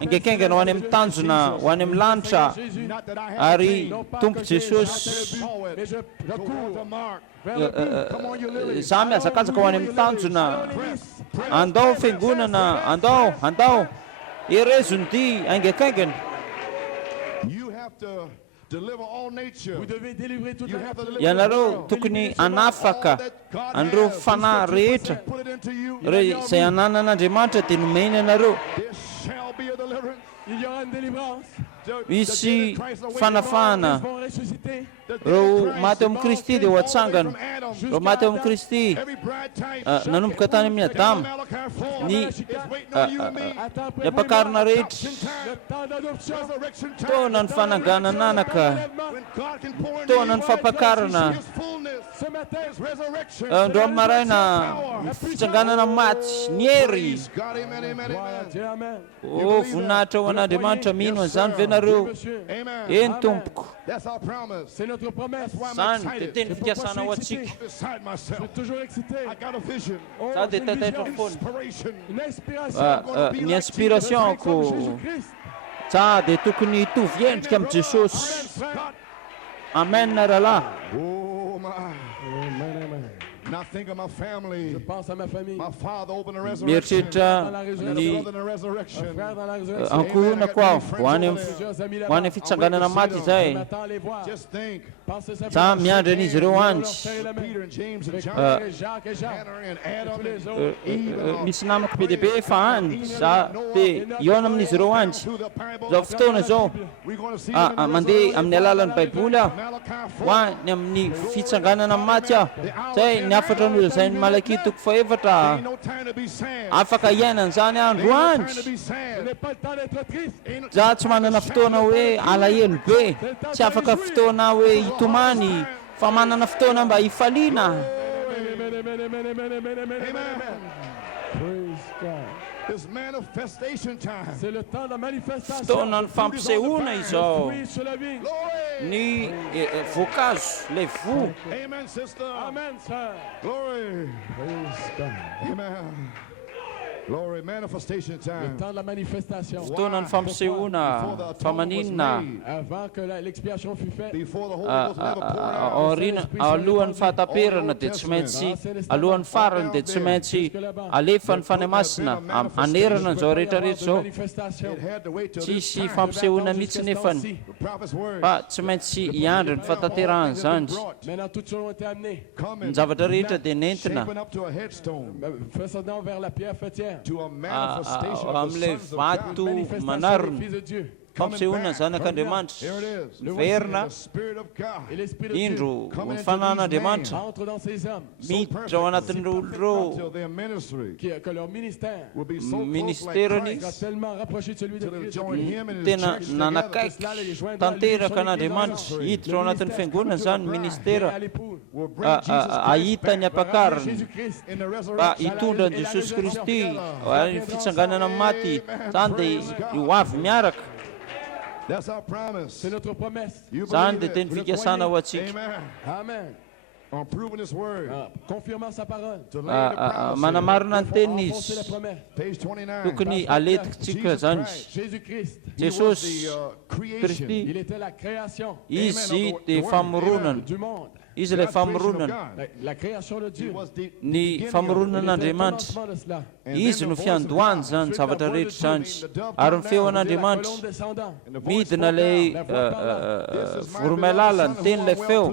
aingakaingana ho any amin'ny tanjona, ho any amin'ny lanitra. Not that I have Ary Tompo Jesosy Mais je go to Mark. vers le but. Come on, you lyrics. za miazakazaka ho any amin'ny tanjona, andao fiangonana, andao irezony dy aingakaingana. You have to deliver all nature. Vous devez délivrer toute You la have to nature. deliver Ianareo tokony anafaka andreo fanahy rehetra put it into you. izay ananan'Andriamanitra dia nomeny anareo. There shall be a deliverance. Il y aura une délivrance. Misy fanafana, Ils vont ressusciter. reo maty amin'ny Kristy dia ho atsangana, reo maty amin'ny Kristy Every bride type nanomboka tany amin'ny Adama, ny Attends, ampakarina rehetra, le temps d'adoption. taona ny fananganan'anaka, When God can pour into taona you ny fampakarana. His fullness, Ce matin, His resurrection. Andro amin'ny maraina ny fitsanganana maty, ny hery. Praise God, amen, amen, gloire à amen. Dieu, amen. O voninahitra ho an'Andriamanitra mino an'izany ve nareo? Monsieur, Amen. Eny tompoko, That's our promise. c'est notre promesse. zany dia teny fikasana ho Beside antsika. Je myself, suis toujours excité. I got a vision, Oh, Za j'ai dia une tataitra vision, foana. inspiration. une inspiration. Ny inspirationko, Jésus-Christ. za dia tokony hitovy endrika amin'ny Jesosy. Amen rahalahy. Oh my! Amen, amen. Now think of my family. Je pense à ma famille. My father opened the resurrection. Mieritreritra My ny brother in the resurrection. Frère dans la résurrection. ankohonako aho ho any amin'ny Plusieurs amis ho any là-bas. amin'ny fitsanganana maty Je izay. m'attends à les voir. Just think, Pensez Za simplement. miandry an'izy ireo anjy. Serrez la main. Peter and James and John, Frère Jacques et Jean. Hannah and Adam Tous les and autres. Misy namako be dia be fa any, za dia iona amin'izy ireo anjy. through the parable. Zao fotoana zao, We're going to see them in the mandeha amin'ny alalan'ny baiboly aho, Malachi ho any amin'ny fitsanganana maty aho. Zay ny afatra ny izay ny Malaki 4:4, Ain't no time to be sad. afaka iainana izany andro Ain't no time to anjy. be Ce sad. n'est pas le temps d'être triste. Za tsy manana fotoana hoe alahelo be, tsy afaka fotoana hoe hitomany, fa manana fotoana mba hifaliana. Amen, amen, amen, amen, amen, amen, amen. Praise God. It's manifestation time. C'est le temps de manifestation. Fotoana ny fampisehoana izao, Oui, sur la vie. Glory. ny voankazo, ilay vo. Amen, sister. Amen, sœur. Glory. Praise God. Amen. Glory, manifestation Le time. temps de la manifestation. fotoanany fampisehoana famaninina Avant que l'expiation fût faite, Before the Holy Ghost will ever pour out. aorina alohan'ny fahataperana dia tsy maintsy alohan'ny farany dia tsy maintsy alefa ny fanahy masina anerana an'izao rehetrarehetra zao manifestation. It had to wait till tsy this sy time. fampisehoana mihitsy nefany The prophet's word. fa tsy maintsy hiandry ny fataterahany zany Maintenant, toutes choses ont été amenées. ny zavatra rehetra dia nentina Shapen up to a headstone. Faisons vers la pierre fêtière. To a manifestation of the amin'ilay sons of vato God. Manifestation manarona des fils de Dieu. fampisehoana ny zanak'andriamanitra Here it is. verina The Spirit of God. Et l'Esprit de Dieu indro ny fanan'andriamanitra entre dans ces hommes. miditra ao anatin'ny oloreo Until their ministry Que leur ministère will be so close like ministerony sera Christ. tellement rapproché de celui de Till they Christ. join him and his tena church nanakaiky together. tanteraka an'andriamanitra hiditra ao anatin'ny fiangonana zany ministera À l'époux. Will bring Jesus Christ ahita ny ampakariny Jésus-Christ. in the mba resurrection. hitondra ny jesosy kristy ary ny fitsanganana amin'ny maty zany dia io avy miaraka That's our promise. C'est notre promesse. You zany believe dia it? teny fikasana ho atsika Amen. Amen. On proving his word. Confirmant sa parole. To lay the promise. manamarina ny teny Enfoncer la izy promesse. Page 29. tokony aletikitsika zany Jésus-Christ. He was jesosy the creation. kristy Il était la création izy dia famoronana du monde. izy ilay God's creation of famoronana God. La création de He Dieu. was the ny beginning of it. famoronan'andriamanitra Commencement de cela. izy no fiandohany zany zavatra rehetra zany ary ny feon'andriamanitra Colombe descendant. And the voice midina spoke ilay out. voromailala ny teny ilay feo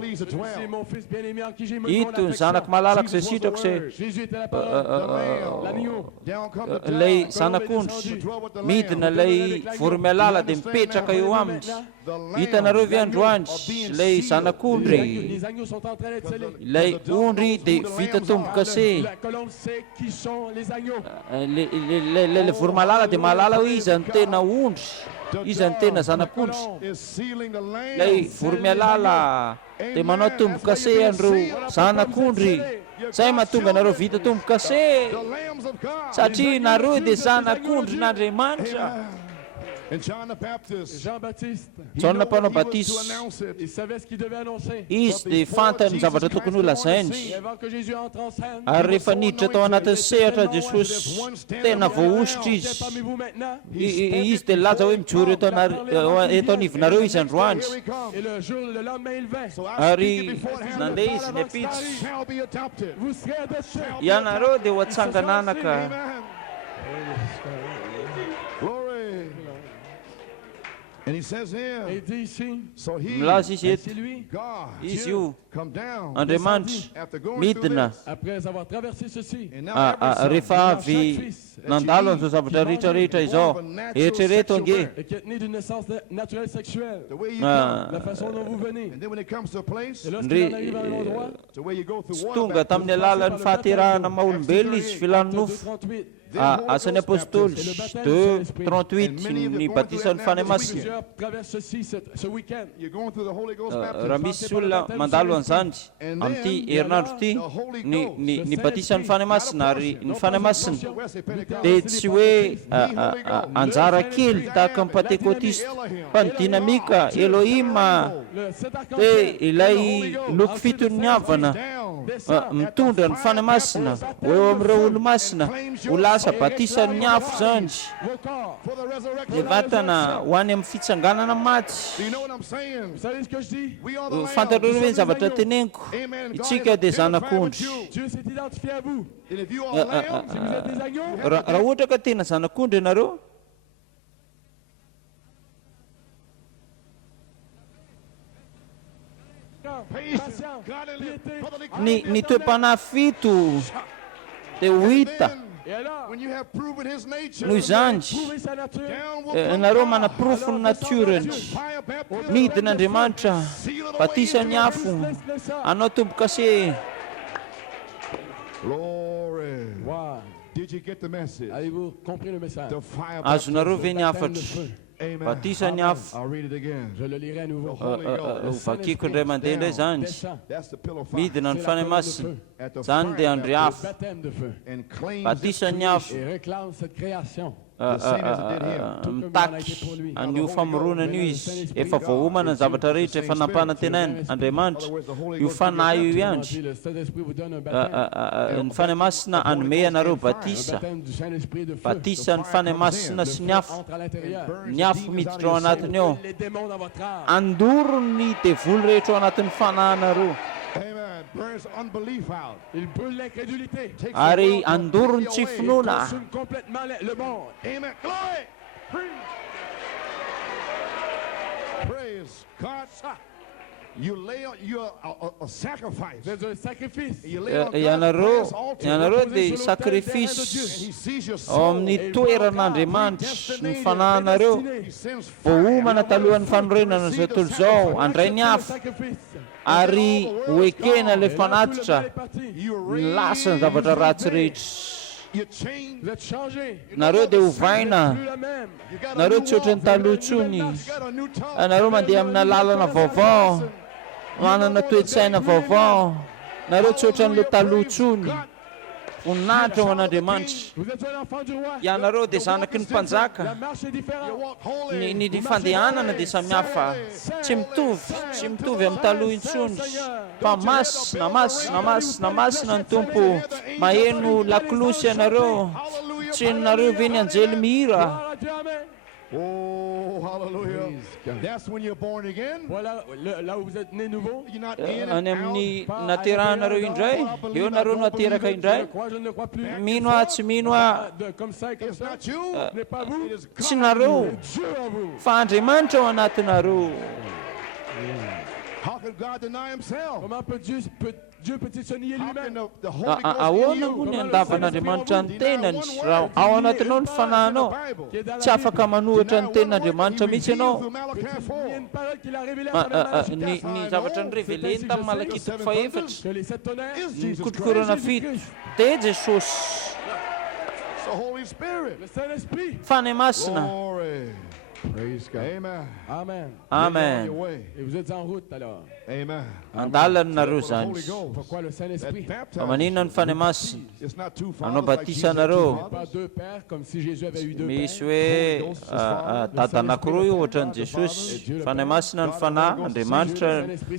C'est mon fils bien-aimé en qui j'ai mis mon ito ny affection. zanako malalaka izay sitrako zay Jésus était la parole. L'agneau. Down come the ilay dove. zanak'ondry midina ilay voromailala dia mipetraka eo aminy The lamb. hitanareo ve androany ilay zanak'ondry Les agneaux sont en train d'être scellés. ilay ondry dia vita tomboka se La colombe sait qui sont les agneaux. le voromalala dia mahalala hoe iza ny tena ondry iza ny tena zanak'ondry Is sealing the lamb. ilay voromialala dia manao tomboka se andreo zanak'ondry zay mahatonga nareo vita tomboka se The lambs of God. satria nareo dia zanak'ondry n'andriamanitra And John the Baptist. Jean-Baptiste, Jona mpanao he was batisa to announce it. il savait ce qu'il devait annoncer. izy dia fantany zavatra tokony ho lazainy Et avant que Jésus entre en scène, ary rehefa niditra tao anatin'ny sehatra jesosy tena voaositra il est izy parmi vous maintenant. izy dia laza hoe mijoro eto anivinareo izy androany Here he comes. Et le jour, le lendemain, il vint. So I ary speak it beforehand. nandeha izy ny apitsy Shall be adopted. Vous serez adoptés. ianareo dia ho atsangananaka Amen. Glory. And he says Et here, il dit ici, so he, milaza izy c'est eto lui, God, izy io come down andriamanitra after going midina through this. après avoir traversé ceci, And now every son rehefa avy nandalo an'izao zavatra rehetrarehetra izao eritrereto ange et qui est né d'une naissance naturelle sexuelle, the way you come. la façon dont vous venez. And then when it comes to a place, Et lorsqu'il en arrive à un endroit, the way you go through tsy water tonga baptism, tamin'ny alalan'ny fahaterahana maha-olombelona izy filany nofo 2:38, asan'ny apôstôly 2:38 ny batisan'ny fanahy masina plusieurs traversent ceci ce week-end. you're going through the Holy Ghost raha baptism. misy olona mandalo an'izany amin'ity herinandro ity ny batisan'ny fanahy masina ary ny fanahy masina dia tsy hoe anjara kely tahaka amin'ny pentekôtista fa ny dinamika elohima Le 7h45, dia ilay loko fitony havana mitondra ny fanahy masina ho eo amin'ireo olo masina ho lasa batisan'ny afo zany vos corps. For the resurrection. ny vatana ho any amin'ny fitsanganana maty Do you know what I'm saying? Vous savez ce que je dis? We are the lambs. fantatreo hoe ny zavatra teneniko Amen. God itsika has dia identified zanak'ondry with you. Dieu s'est identifié à vous. And if you are lambs, Si vous êtes des agneaux, raha ohatra ka tena zanak'ondry ianareo patience, godly, piété. brotherly ny toe-panahy fito dia ho hita Et alors, when you have proven his nature, noho izany trouvez sa nature. down will come ianareo manaprofo ny natiorany fire baptism. midin'andriamanitra batisan'ny afo anao tomboka se Glory. Wow. Did you get the message? Avez-vous compris le message? The fire azonareo baptism. ve ny Baptême de afatra feu. Amen. batisany afo I'll read it again. Je le lirai à nouveau. Holy Ghost. vakiko indray mandeha indray zany Descend. That's the pillar of fire. midina ny fanahy masina At the zany dia fire andry baptism afo Baptême de feu. and claims batisany afo Et réclame cette création. mitaky an'io famoronana io izy efa voaomana ny zavatra rehetra efa nampanantenaina Andriamanitra io fanahy io ihany ny fanahy masina anome anareo batisa ny fanahy masina sy ny afo miditra ao anatiny ao andoro ny devoly rehetra ao anatin'ny fanahinareo Burns unbelief out. Il brûle l'incrédulité. Ari andurun ci fnuna. Consume complètement le monde. Amen. Glory. Praise God. You lay on a sacrifice. There's a sacrifice. Ianareo di sacrifice amin'ny toeran'Andriamanitra ny fanahinareo voaomana talohan'ny fanorenana zao tontolo zao andray ny afo ary hoekena le fanatitra ny lasa ny zavatra ratsy rehetra nareo dia hovaina nareo tsy ohatran'ny taloha tsony nareo mandeha amina lalana vaovao manana toe-tsaina vaovao nareo tsy ohatran'le taloha tsony voninahitra ho an'Andriamanitra ianareo dia zanaky ny mpanjaka ny fandehanana dia samihafa tsy mitovy amin'ny taloha intsony fa masina ny tompo maheno lakolosy ianareo tsy enonareo ve ny anjely mihira. Oh, hallelujah. That's when you're born again. Voilà, là où vous êtes né nouveau. You're not in and Any out. amin'ny nateranareo indray eo nareo nateraka indray mino tsy mino Comme ça et comme It's ça. not you. Ce n'est pas vous. It is tsy God. nareo Dieu en vous. fa Andriamanitra ao anatinareo. How can God deny himself? Comment Dieu peut-il se nier How can lui-même? the Holy Ghost in Ahoana you moa ny andavan'Andriamanitra ny tenany raha ao anatinao ny fanahinao tsy afaka manohitra ny tenin'Andriamanitra mihitsy ianao. through Malachi Il y a 4? une parole qu'il a révélée à Malachi Ny zavatra ny reveleny tamin'ny Malakita faefatra que les sept tonnerres, kotokorana fito dia Jesosy It's the Holy Spirit. le Saint-Esprit. fanahy masina. Glory. Praise God. Amen. Amen. On Amen. your way. Et vous êtes en route alors. Amen. Andalany nareo The zany. Holy Ghost. Pourquoi le Saint-Esprit? That Fa baptizes. maninona ny fanahy masina It's not two anao fathers like batisa Jesus had two anareo. fathers. Pas deux pères comme si Jésus avait eu deux misy pères. hoe dada anankiroa io ohatran'i Jesosy fanahy masina ny fanahy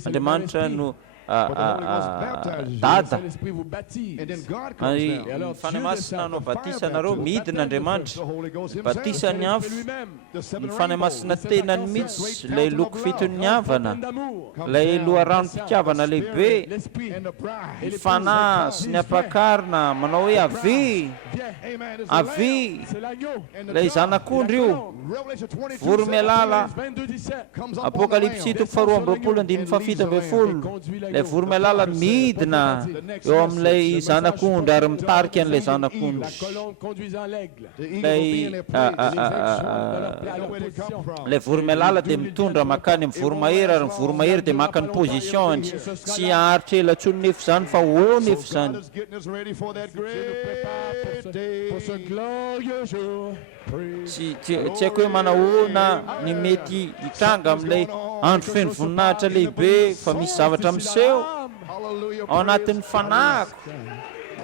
Andriamanitra no Le dada Saint-Esprit vous baptise. And then God comes ary down. ny fanahy masina no batisa anareo midina Andriamanitra The Holy Ghost himself. batisa ny afo Lui-même. The seven ny fanahy rainbows. masina tenany mihitsy ilay loko fitony ny havana D'amour. ilay loharano-pitiavana lehibe L'Esprit. And the bride. ny fanahy sy ny ampakarina manao hoe avy Amen. It's the Lamb. avy C'est l'agneau. And the ilay dove. zanak'ondry io Revelation 22 voro mialala 22-17. comes up on the apokalipsy lamb. toko faharoa amby roapolo andiny fafito amby folo ilay voro mialala midina eo amin'ilay zanak'ondry ary mitarika an'ilay La zanak'ondry colombe conduisant l'aigle. The eagle ilay being their prey. Leur Where they come position. from. ilay voro mialala dia mitondra makany amin'ny voromahery ary ny voromahery dia maka ny position tsy aharitra ela tsony nefo zany fa ho nefo God zany is getting us ready for that Dieu nous prépare great day. pour ce glorieux jour. tsy haiko hoe manahoana ny mety hitranga amin'ilay andro feno voninahitra lehibe fa misy zavatra miseho Hallelujah. ao anatin'ny fanahiko.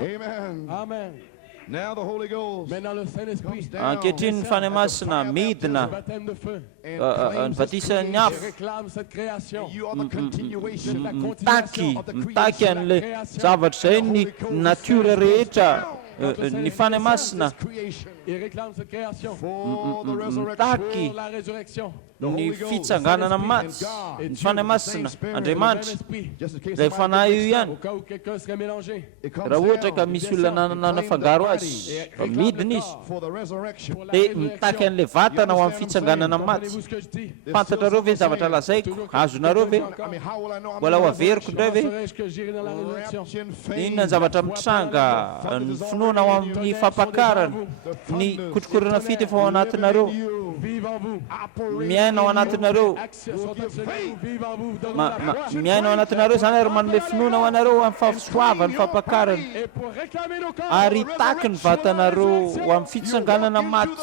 Amen. Amen. Now the Holy Ghost Maintenant le Saint-Esprit. Ankehitriny ny fanahy masina midina Baptême de feu. ny batisa ny afo Réclame cette création. You are the continuation. La mitaky continuation. mitaky an'ilay zavatra zay ny natiora rehetra ny fanahy masina Creation Il réclame cette création. for the resurrection. mitaky Pour la résurrection. ny fitsanganana maty ny fanahy masina Andriamanitra Just in case ilay fanahy io ihany Au cas où quelqu'un serait mélangé. it comes raha ohatra ka down misy olona nanafangaro azy fa midina izy for the resurrection. Pour la dia résurrection. mitaky an'ilay vatana ho amin'ny fitsanganana maty. Comprenez-vous ce que je dis? Fantatrareo ve zavatra lazaiko azonareo ve I mean, how will I know I'm mbola in ho the averiko indray ve Saurais-je que j'irai dans la résurrection? rapture and fame? inona ny zavatra mitranga ny finoana ao amin'ny fampakarana ny kotrokorana fito efa ao anatinareo miaina ao anatinareo miaina ao anatinareo zany ary manome finoana ho anareo amin'ny fahasoavany fampakarany ary taky ny vatanareo ho amin'ny fitsanganana maty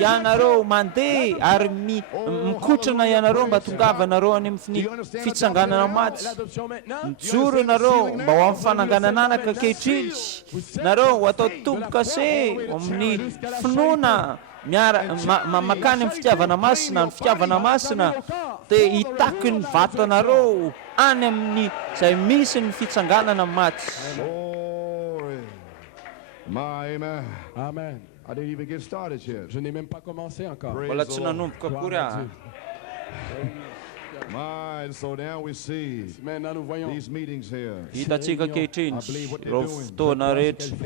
ianareo mandeha ary mikotrana ianareo mba tongavanareo any amin'ny fitsanganana maty mijoro ianareo mba ho amin'ny fananganan'anaka ankehitriny nareo ho atao tombo-kase amin'ny finoana makany amin'ny fitiavana masina ny fitiavana masina dia hitaky ny vatanareo any amin'ny izay misy ny fitsanganana maty. Amen. I didn't even get started yet. Je n'ai même pas commencé encore. Mbola tsy nanomboka akory aho. So now we see these meetings here. Hitantsika ankehitriny ireo fotoana rehetra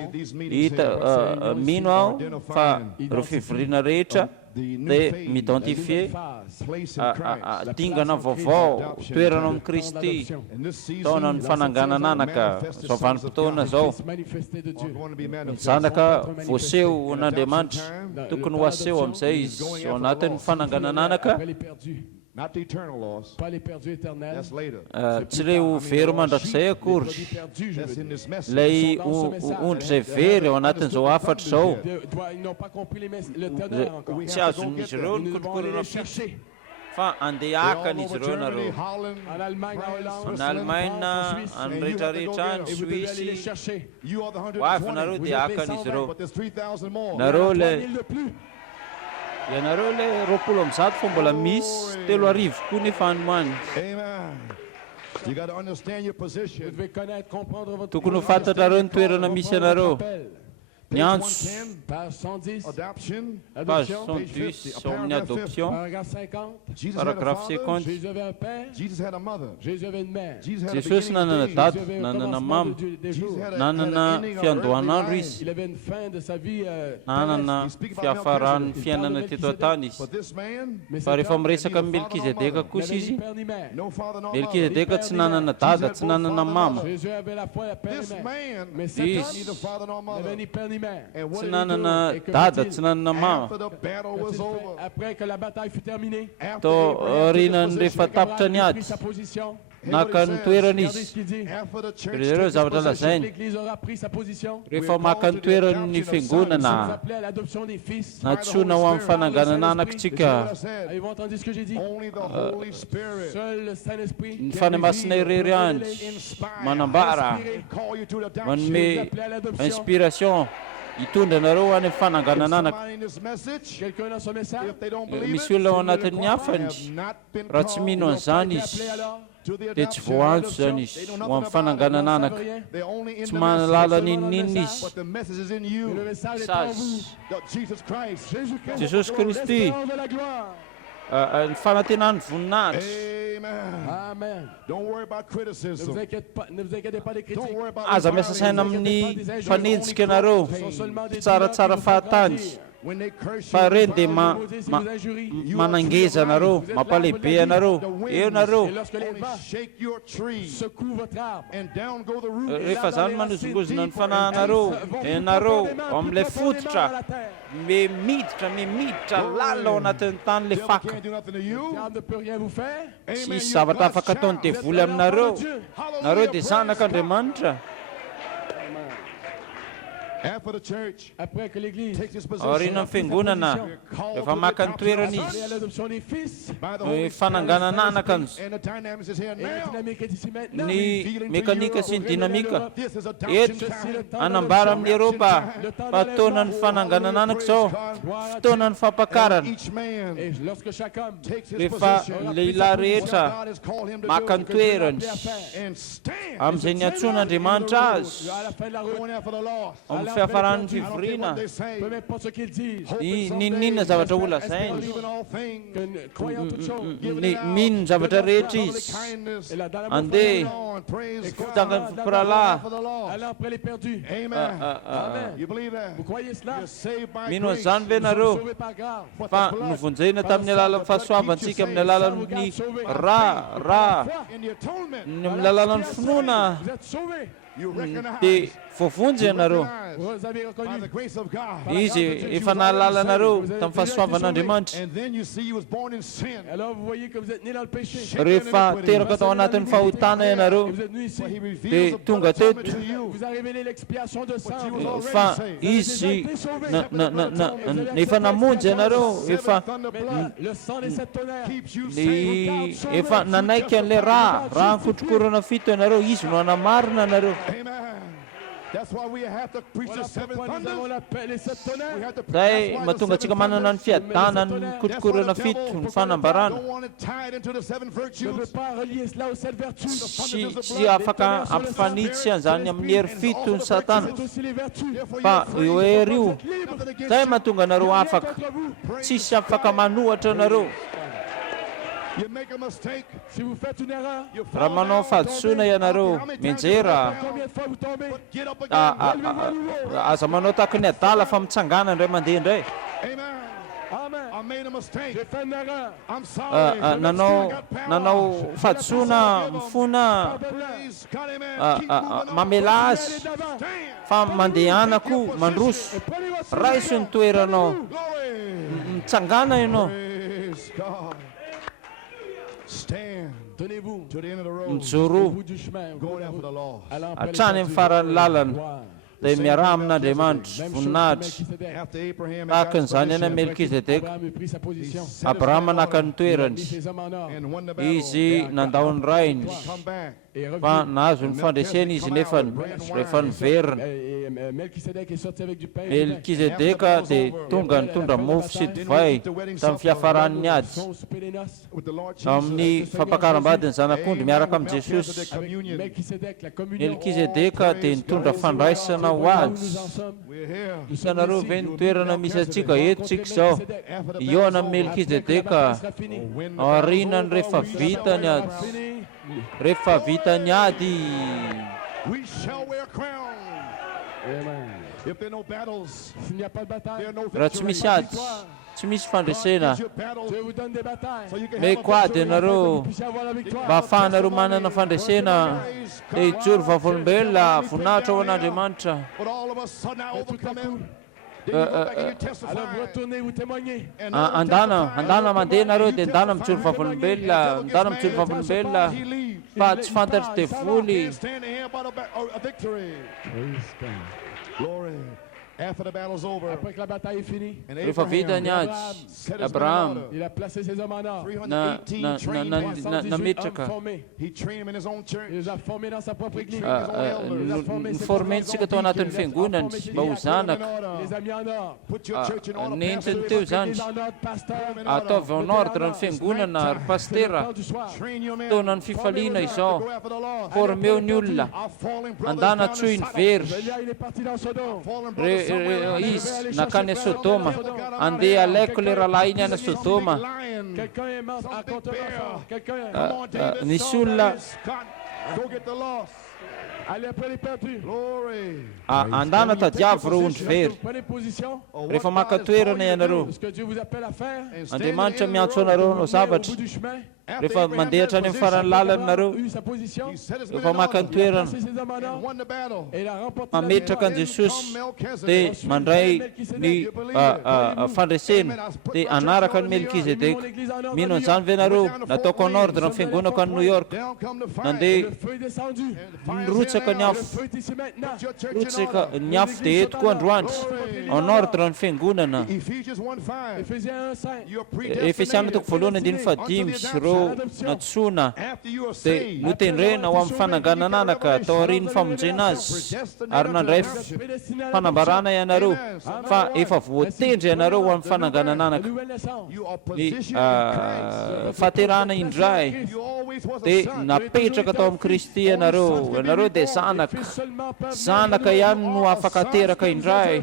hita mino aho fa ireo fivoriana rehetra dia mi-identifie dingana vaovao toerana amin'ny Kristy taona ny fananganan'anaka zao vanim-potoana zao ny zanaka voaseho n'Andriamanitra tokony ho aseho amin'izay izy ao anatin'ny fananganan'anaka Not the eternal loss. That's later. Tsy ilay ho very mandrakizay akory ilay ondry izay very ao anatin'izao afatra izao tsy azon'izy ireo ny kolokolona fa andeha hakan'izy ireo nareo ny Allemagne any rehetrarehetra any Suisse ho avy nareo dia hakan'izy ireo nareo ilay ianareo ilay 20 fa mbola misy 3 koa nefa anoany tokony ho fantatrareo ny toerana misy ianareo ny antso page 110 ao amin'ny adoption paragraphe 50 Jesosy nanana dady nanana mama nanana fiandohanandro izy nanana fiafarany fiainana teto an-tany izy fa rehefa miresaka amin'ny Melkizedeka kosa izy Melkizedeka tsy nanana dada tsy nanana mama izy tsy nanana dada tsy nanana mama to rinany rehefa tapitra ny ady naka ny toerana izy ireo zavatra lazainy rehefa maka ny toerany fiangonana natsona ho amin'ny fananganan'anakitsika ny fanamasina irery andry manambara manome inspiration hitondra anareo any amin'ny fananganan'anaka misy olona ao anatin'ny hafany raha tsy mino an'izany izy dia tsy voantso zany izy ho amin'ny fananganan'anaka tsy mahalala ninninina izy sazy Jesosy Kristy ny fanantenany voninahitra aza miasa saina amin'ny fanenjika ianareo fitsaratsara fahatany fa reny dia manangeza anareo mampalehibe anareo eo nareo rehefa zany manozongozona ny fanahinareo ianareo amin'ilay fototra miditra lala ao anatin'ny tany le faka tsy misy zavatra afaka ataony devoly aminareo nareo dia zanak'Andriamanitra aoriana amin'ny fiangonana rehefa maka ny toerana izy fananganan'anaka ny mekanika sy ny dinamika eto anambara amin'ny Eropa fa fotoana ny fananganan'anaka izao fotoana ny fampakarana rehefa ny lehilahy rehetra maka ny toerany amin'izay ny antsoan'Andriamanitra azy amin'ny fiafaran'ny fivoriana ninninna zavatra ho lazainy mino ny zavatra rehetra izy andeha fitangany fimpiralahy mino an'izany ve nareo fa novonjena tamin'ny alalan'ny fahasoavantsika amin'ny alalan'ny ra amin'ny alalan'ny finoana dia voavonjy ianareo. Vous avez reconnu. Izy efa nahalala anareo tamin'ny fahasoavan'Andriamanitra. Alors vous voyez que vous êtes nés dans le péché. Rehefa teraka tao anatin'ny fahotana ianareo Et vous êtes venus ici. dia tonga teto Vous a révélé l'expiation de sang. fa izy efa namonjy ianareo, efa Le sang des sept tonnerres. efa nanaiky an'ilay raha nikotrokorana fito ianareo, izy no anamarina anareo. That's why we have to preach the seven Pourquoi nous avons thunders. les sept tonnerres? We have to Zay that's why mahatonga the antsika seven manana ny thunders. fiadanany That's why nikotrokorana the fito devil, ny fanambarana. don't want to tie it into the seven Je ne virtues. veux pas relier cela aux sept vertus. Tsy afaka ampifanitsy an'izany amin'ny hery fito ny Satana, C'est aussi les vertus. fa io hery io Libre. zay mahatonga anareo afaka, Contre vous. tsisy afaka manohatra anareo. You make a mistake. Si vous faites une erreur, You Raha fall manao down. fahadisoana ianareo, mianjera combien de fois vous tombez? Get up again. aza manao tahaka ny adala fa mitsangana indray mandeha indray. Amen. Amen. I made a mistake. J'ai fait une erreur. I'm sorry. Nanao fahadisoana mifona Praise God, amen. Keep moving on. mamela azy Stand. fa mandehanako mandroso, raiso ny toeranao, Glory. mitsangana ianao, Praise God. Stand Tenez-vous to the end of the road. au mijoro bout du chemin. Go there for the lost. Allant après les hatrany amin'ny perdus. faran'ny lalana, Gloire. dia miarah amin'Andriamanitra Même chose voninahitra. Melchisedec. After Abraham Tahaka and an'izany God's any permission, Melkizedek, Abraham prit sa position. Abrahama naka ny Il a toerany, mis ses hommes en ordre. and won the battle. izy nandao ny rainy, Come back. Et est fa revenu. nahazo ny fandresena izy nefa rehefa niverina. Et Melchisedec est sorti avec du pain. et du vin. Melkizedeka dia tonga nitondra mofo sy divay tamin'ny fiafaran'ny ady Son souper des noces. With the Lord Jesus. amin'ny fampakaram-badiny zanak'ondry miaraka amin'ny Jesosy. Avec Melchisedec, la communion. Melkizedeka dia nitondra fandraisana ho Où nous en azy. sommes. We're here. Itanareo ve ny toerana misy antsika eto tsika izao, iona Melkizedeka ao arinany rehefa vita ny ady, Fini. rehefa vita ny ady We shall wear crowns. Amen. If there are no battles, S'il n'y a pas de there bataille, are no raha tsy misy victories. ady, tsy misy fandresena, God gives you battles Dieu vous donne des batailles. so you can me have a koa victory. dia ianareo Vous puissiez avoir la victoire. mba ahafahanareo manana fandresena, dia hijoro vavolombelona voninahitra ao an'Andriamanitra. But all of us sudden now Et tout à overcome coup, him. Then you go back and you alors testify. vous retournez, vous témoignez. And Andana mandeha ianareo dia andana mijoro vavolombelona, andana mijoro vavolombelona, he leaves. fa tsy fantatry dia voly. Can't stand here but a victory. Glory. After the battle's over, Après que la bataille est finie, and Rehefa vita ny Abraham ady, set his Abraham men in order. il a placé ses hommes en ordre. 318 trained men. 318 nametraka. hommes formés. He trained them in his own church. Il les a formés dans sa propre église. Niformentsika tao anatin'ny fiangonany mba ho zanaka. Il les a mis en ordre. Put your church in order, Nentiny pastor. teo zany, Mise en ordre, pasteur. ataovy ao nordre ny fiangonana ary C'est le pastera, temps du soir. Train your men. taona ny fifaliana izao, Go after the Lord. formeo ny olona, Our fallen brothers andana down in tsoiny Sodom. very, Elia, il est parti dans Sodome. Fallen brothers somewhere around here. izy nakany a Sodoma, andeha alaiko le rahalahy iny any a Sodoma. Lion. Quelqu'un est mort à contre l'enfant. Quelqu'un Come on, David. nisy Saul, olona Scott. Go get the lost. allez après les perdus. Glory. andana tadiavo reo ondry very. Prenez position. Rehefa maka toerana ianareo, Ce que Dieu vous appelle à faire. Andriamanitra miantso anareo hanao Au zavatra. bout du chemin, Rehefa mandeha hatrany amin'ny faran'ny lalana eu sa position. He set his rehefa men in maka ny order. toerana, Placé ses hommes en ordre. Won the battle. Et il a remporté la mametraka victoire. an Jesosy dia mandray ny fandresena dia anaraka ny Melkizedeka. Mino an'izany ve nareo, nataoko en ordre ny fiangonako any New York, Down come the fire. nandeha Le feu est descendu. nirotsaka ny Le afo, feu est ici maintenant. Your church in rotsaka order. ny afo dia eto koa androany en ordre ny fiangonana. Ephesians 1:5. Ephésiens 1:5. You're Efesiana toko voalohany andiny fadimy sy reo natsoana after you are dia saved. notendrena ho amin'ny fananganan'anaka tao aorian'ny famonjena azy ary nandray fanambarana ianareo fa efa voatendry ianareo ho amin'ny La fananganan'anaka nouvelle naissance. You are ny positioned in Christ. fahaterana indray You always was a dia son. napetraka tao amin'ny Kristy ianareo dia zanaka. Zanaka ihany no afaka teraka indray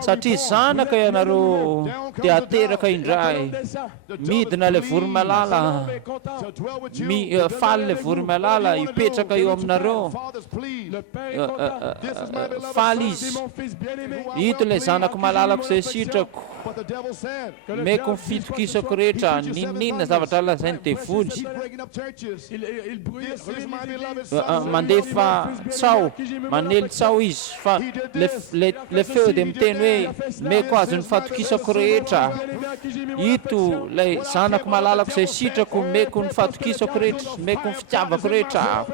satria zanaka ianareo. dia ateraka indray midina le voromalala faly le voromalala hipetraka eo aminareo faly izy hito le zanako malalako izay sitrako meko mifitokisako rehetra ninninona zavatra lazainy devoly mandefa tsao manely tsao izy fa le feo dia miteny hoe meko azony fatokisako rehetra hito lay zanako malalako izay sitrako meko ny fatokisako rehetra meko ny fitiavako rehetra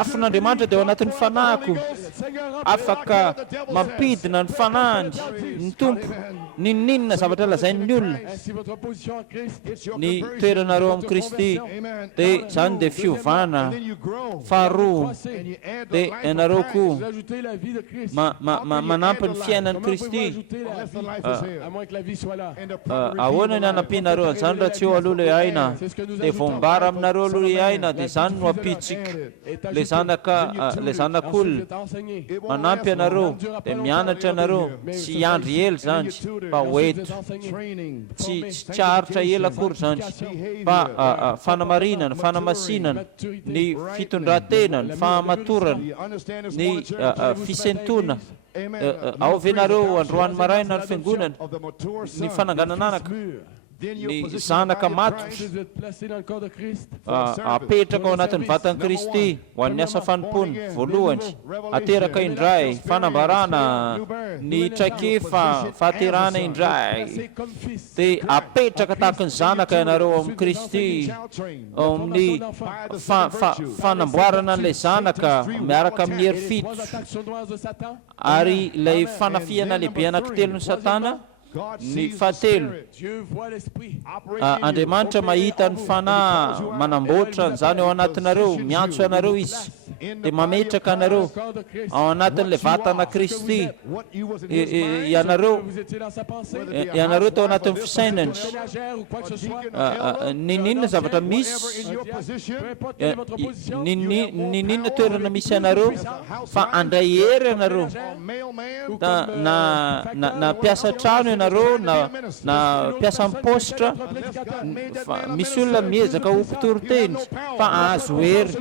afon'Andriamanitra dia ao anatin'ny fanahiko afaka mampidina ny fanahiny ny tompo ninninona zavatra lazain'ny olona ny toeranareo amin'ny Kristy dia zany dia fiovana faharoa dia ianareo koa manampy ny fiainan'ny Kristy ahoana ny anampianareo an'izany raha tsy eo aloha le aina dia voambara aminareo aloha le aina dia zany no apitsika le zanak'olona manampy ianareo dia mianatra ianareo tsy hiandry ela zany fa hoeto tsy haharitra ela akory zany fa fanamarinana fanamasinana ny fitondran-tena ny fahamatorana ny fisentona ao venareo androany maraina ny fiangonana ny fananganan'anaka ny zanaka matotra apetraka ao anatin'ny vatan'i Kristy ho an'ny asa fanompony voalohany ateraka indray fanambarana ny traikefa fahaterana indray dia apetraka tahaka ny zanaka ianareo amin'ny Kristy ao amin'ny fanamboarana an'ilay zanaka miaraka amin'ny hery fito ary ilay fanafiana lehibe anankitelo ny Satana ny fahatelo Andriamanitra mahita ny fanahy manamboatra zany ao anatinareo miantso anareo izy dia mametraka anareo ao anatin'ilay vatana Kristy ianareo tao anatin'ny fisainany ninninona zavatra misy ninninona toerana misy ianareo fa andray hery ianareo na piasa trano ianareo na piasa mipositra misy olona miezaka ho mpitory-teny fa azo hery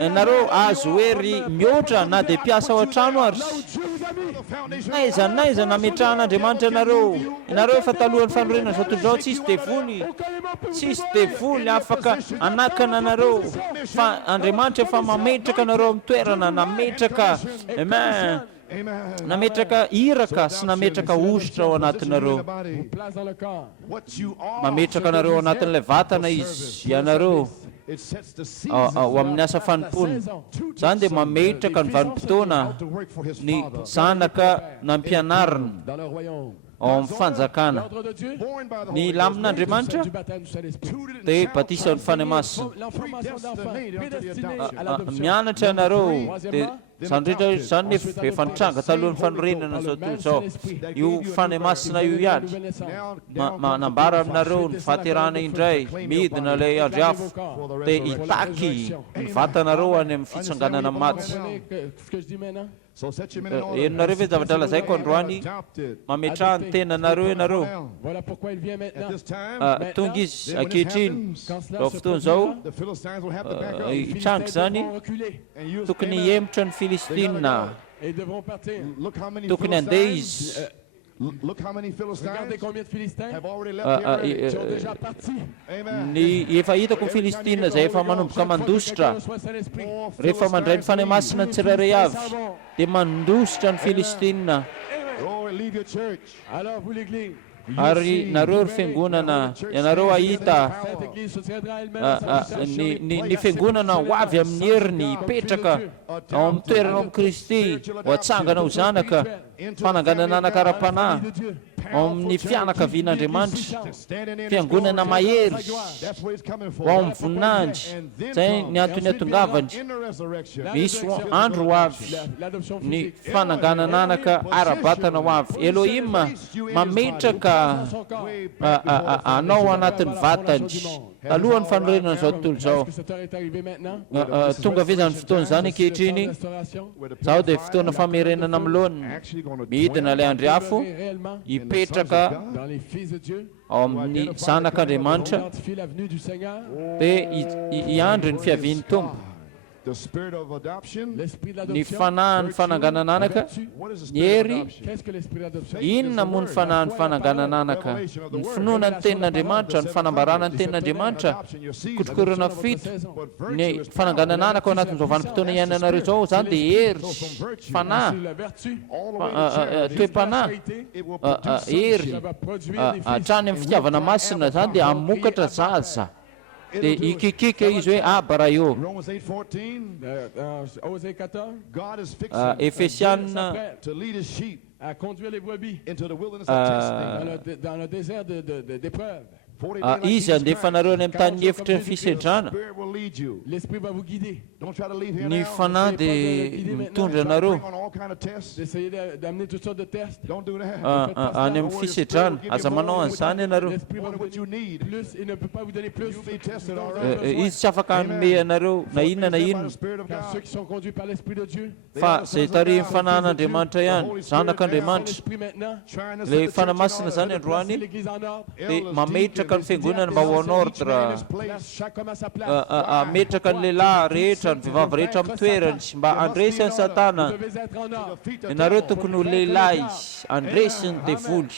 ianareo azo hery mihoatra na dia piasa ao an-trano ary naiza nametrahan'Andriamanitra ianareo efa talohan'ny fanorenana zao tondrao tsisy devoly afaka anakana anareo fa Andriamanitra efa mametraka anareo amin'ny toerana nametraka iraka sy nametraka ositra ao anatinareo mametraka anareo ao anatin'ilay vatana izy ianareo ao amin'ny asa fanompony zany dia mametraka ny vanim-potoana ny zanaka nampianarina ao amin'ny fanjakana ny lamin'Andriamanitra dia batisan'ny fanahy masina mianatra ianareo dia zany rehetra zany efa nitranga talohan'ny fanorenana zao toy zao io fanahy masina io ihany manambara aminareo ny fahaterana indray midina ilay andry afo dia hitaky ny vatanareo any amin'ny fitsanganana maty enonareo ve zavatra lazaiko androany mametrahany tenanareo ianareo tonga izy ankehitriny ao fotoana zao hitrangy zany tokony hiemotra ny Filistina tokony handeha izy efa hitako ny Filistina zay efa manomboka mandositra rehefa mandray ny fanahy masina ny tsirairay avy dia mandositra ny Filistina ary nareo ry fiangonana ianareo ahita ny fiangonana ho avy amin'ny heriny hipetraka ao amin'ny toerana amin'ny Kristy ho atsangana ho zanaka fananganan'anaka ara-panahy ao amin'ny fianakavian'Andriamanitra fiangonana mahery ho ao amin'ny voninahitry zay ny antony atongavany misy andro ho avy ny fananganan'anaka ara-batana ho avy Elohim mametraka anao anatin'ny vatany talohan'ny fanorenana zao tontolo zao tonga ve zany fotoana zany ankehitriny zao dia fotoana famerenana amin'loany midina ilay andry afo hipetraka ao amin'ny zanak'Andriamanitra dia hiandry ny fiavian'ny tompo. Ny fanahin'ny fananganan'anaka ny hery inona moa ny fanahin'ny fananganan'anaka ny finoana ny tenin'Andriamanitra ny fanambarana ny tenin'Andriamanitra kotrokorana fito ny fananganan'anaka ao anatin'izao vanim-potoana iainanareo zao zany dia hery fanahy toe-panahy hery hatrany amin'ny fitiavana masina zany dia hamokatra zaza dia ikikika izy hoe abara io. Efesiana à conduire les brebis dans le désert d'épreuve. Izy andefa nareo any amin'ny tany efitra ny fisedrana. L'esprit va vous guider. Ny fanahy dia mitondra anareo D'essayer d'amener toutes sortes de tests. any amin'ny fisedrana. Aza manao an'izany ianareo. L'esprit va vous donner plus, il ne peut pas vous donner plus. Izy tsy afaka hanome anareo na inona na inona Car ceux qui sont conduits par l'Esprit de Dieu, fa zay tarihin'ny fanahin'Andriamanitra ihany zanak'Andriamanitra. l'Esprit maintenant, Ilay fanamasina zany androany l'Église en ordre, dia mametraka ny fiangonana mba ho en ordre, chaque homme à sa place. ametraka ny lehilahy rehetra ny vehivavy rehetra amin'ny toerany mba andresany satana. Vous devez être en ordre. Ianareo tokony ho lehilahy andresiny devoly.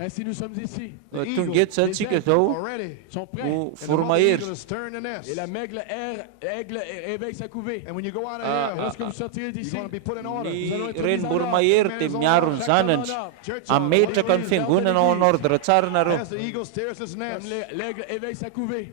Ainsi nous sommes ici. Tonga eto zany tsika zao Sont prêts. ho voromahery. Et la aigle éveille sa couvée. Et lorsque vous sortirez d'ici, Ny renim-boromahery dia miaro ny zanany ametraka ny fiangonana ao en ordre tsara nareo. comme l'aigle éveille sa couvée.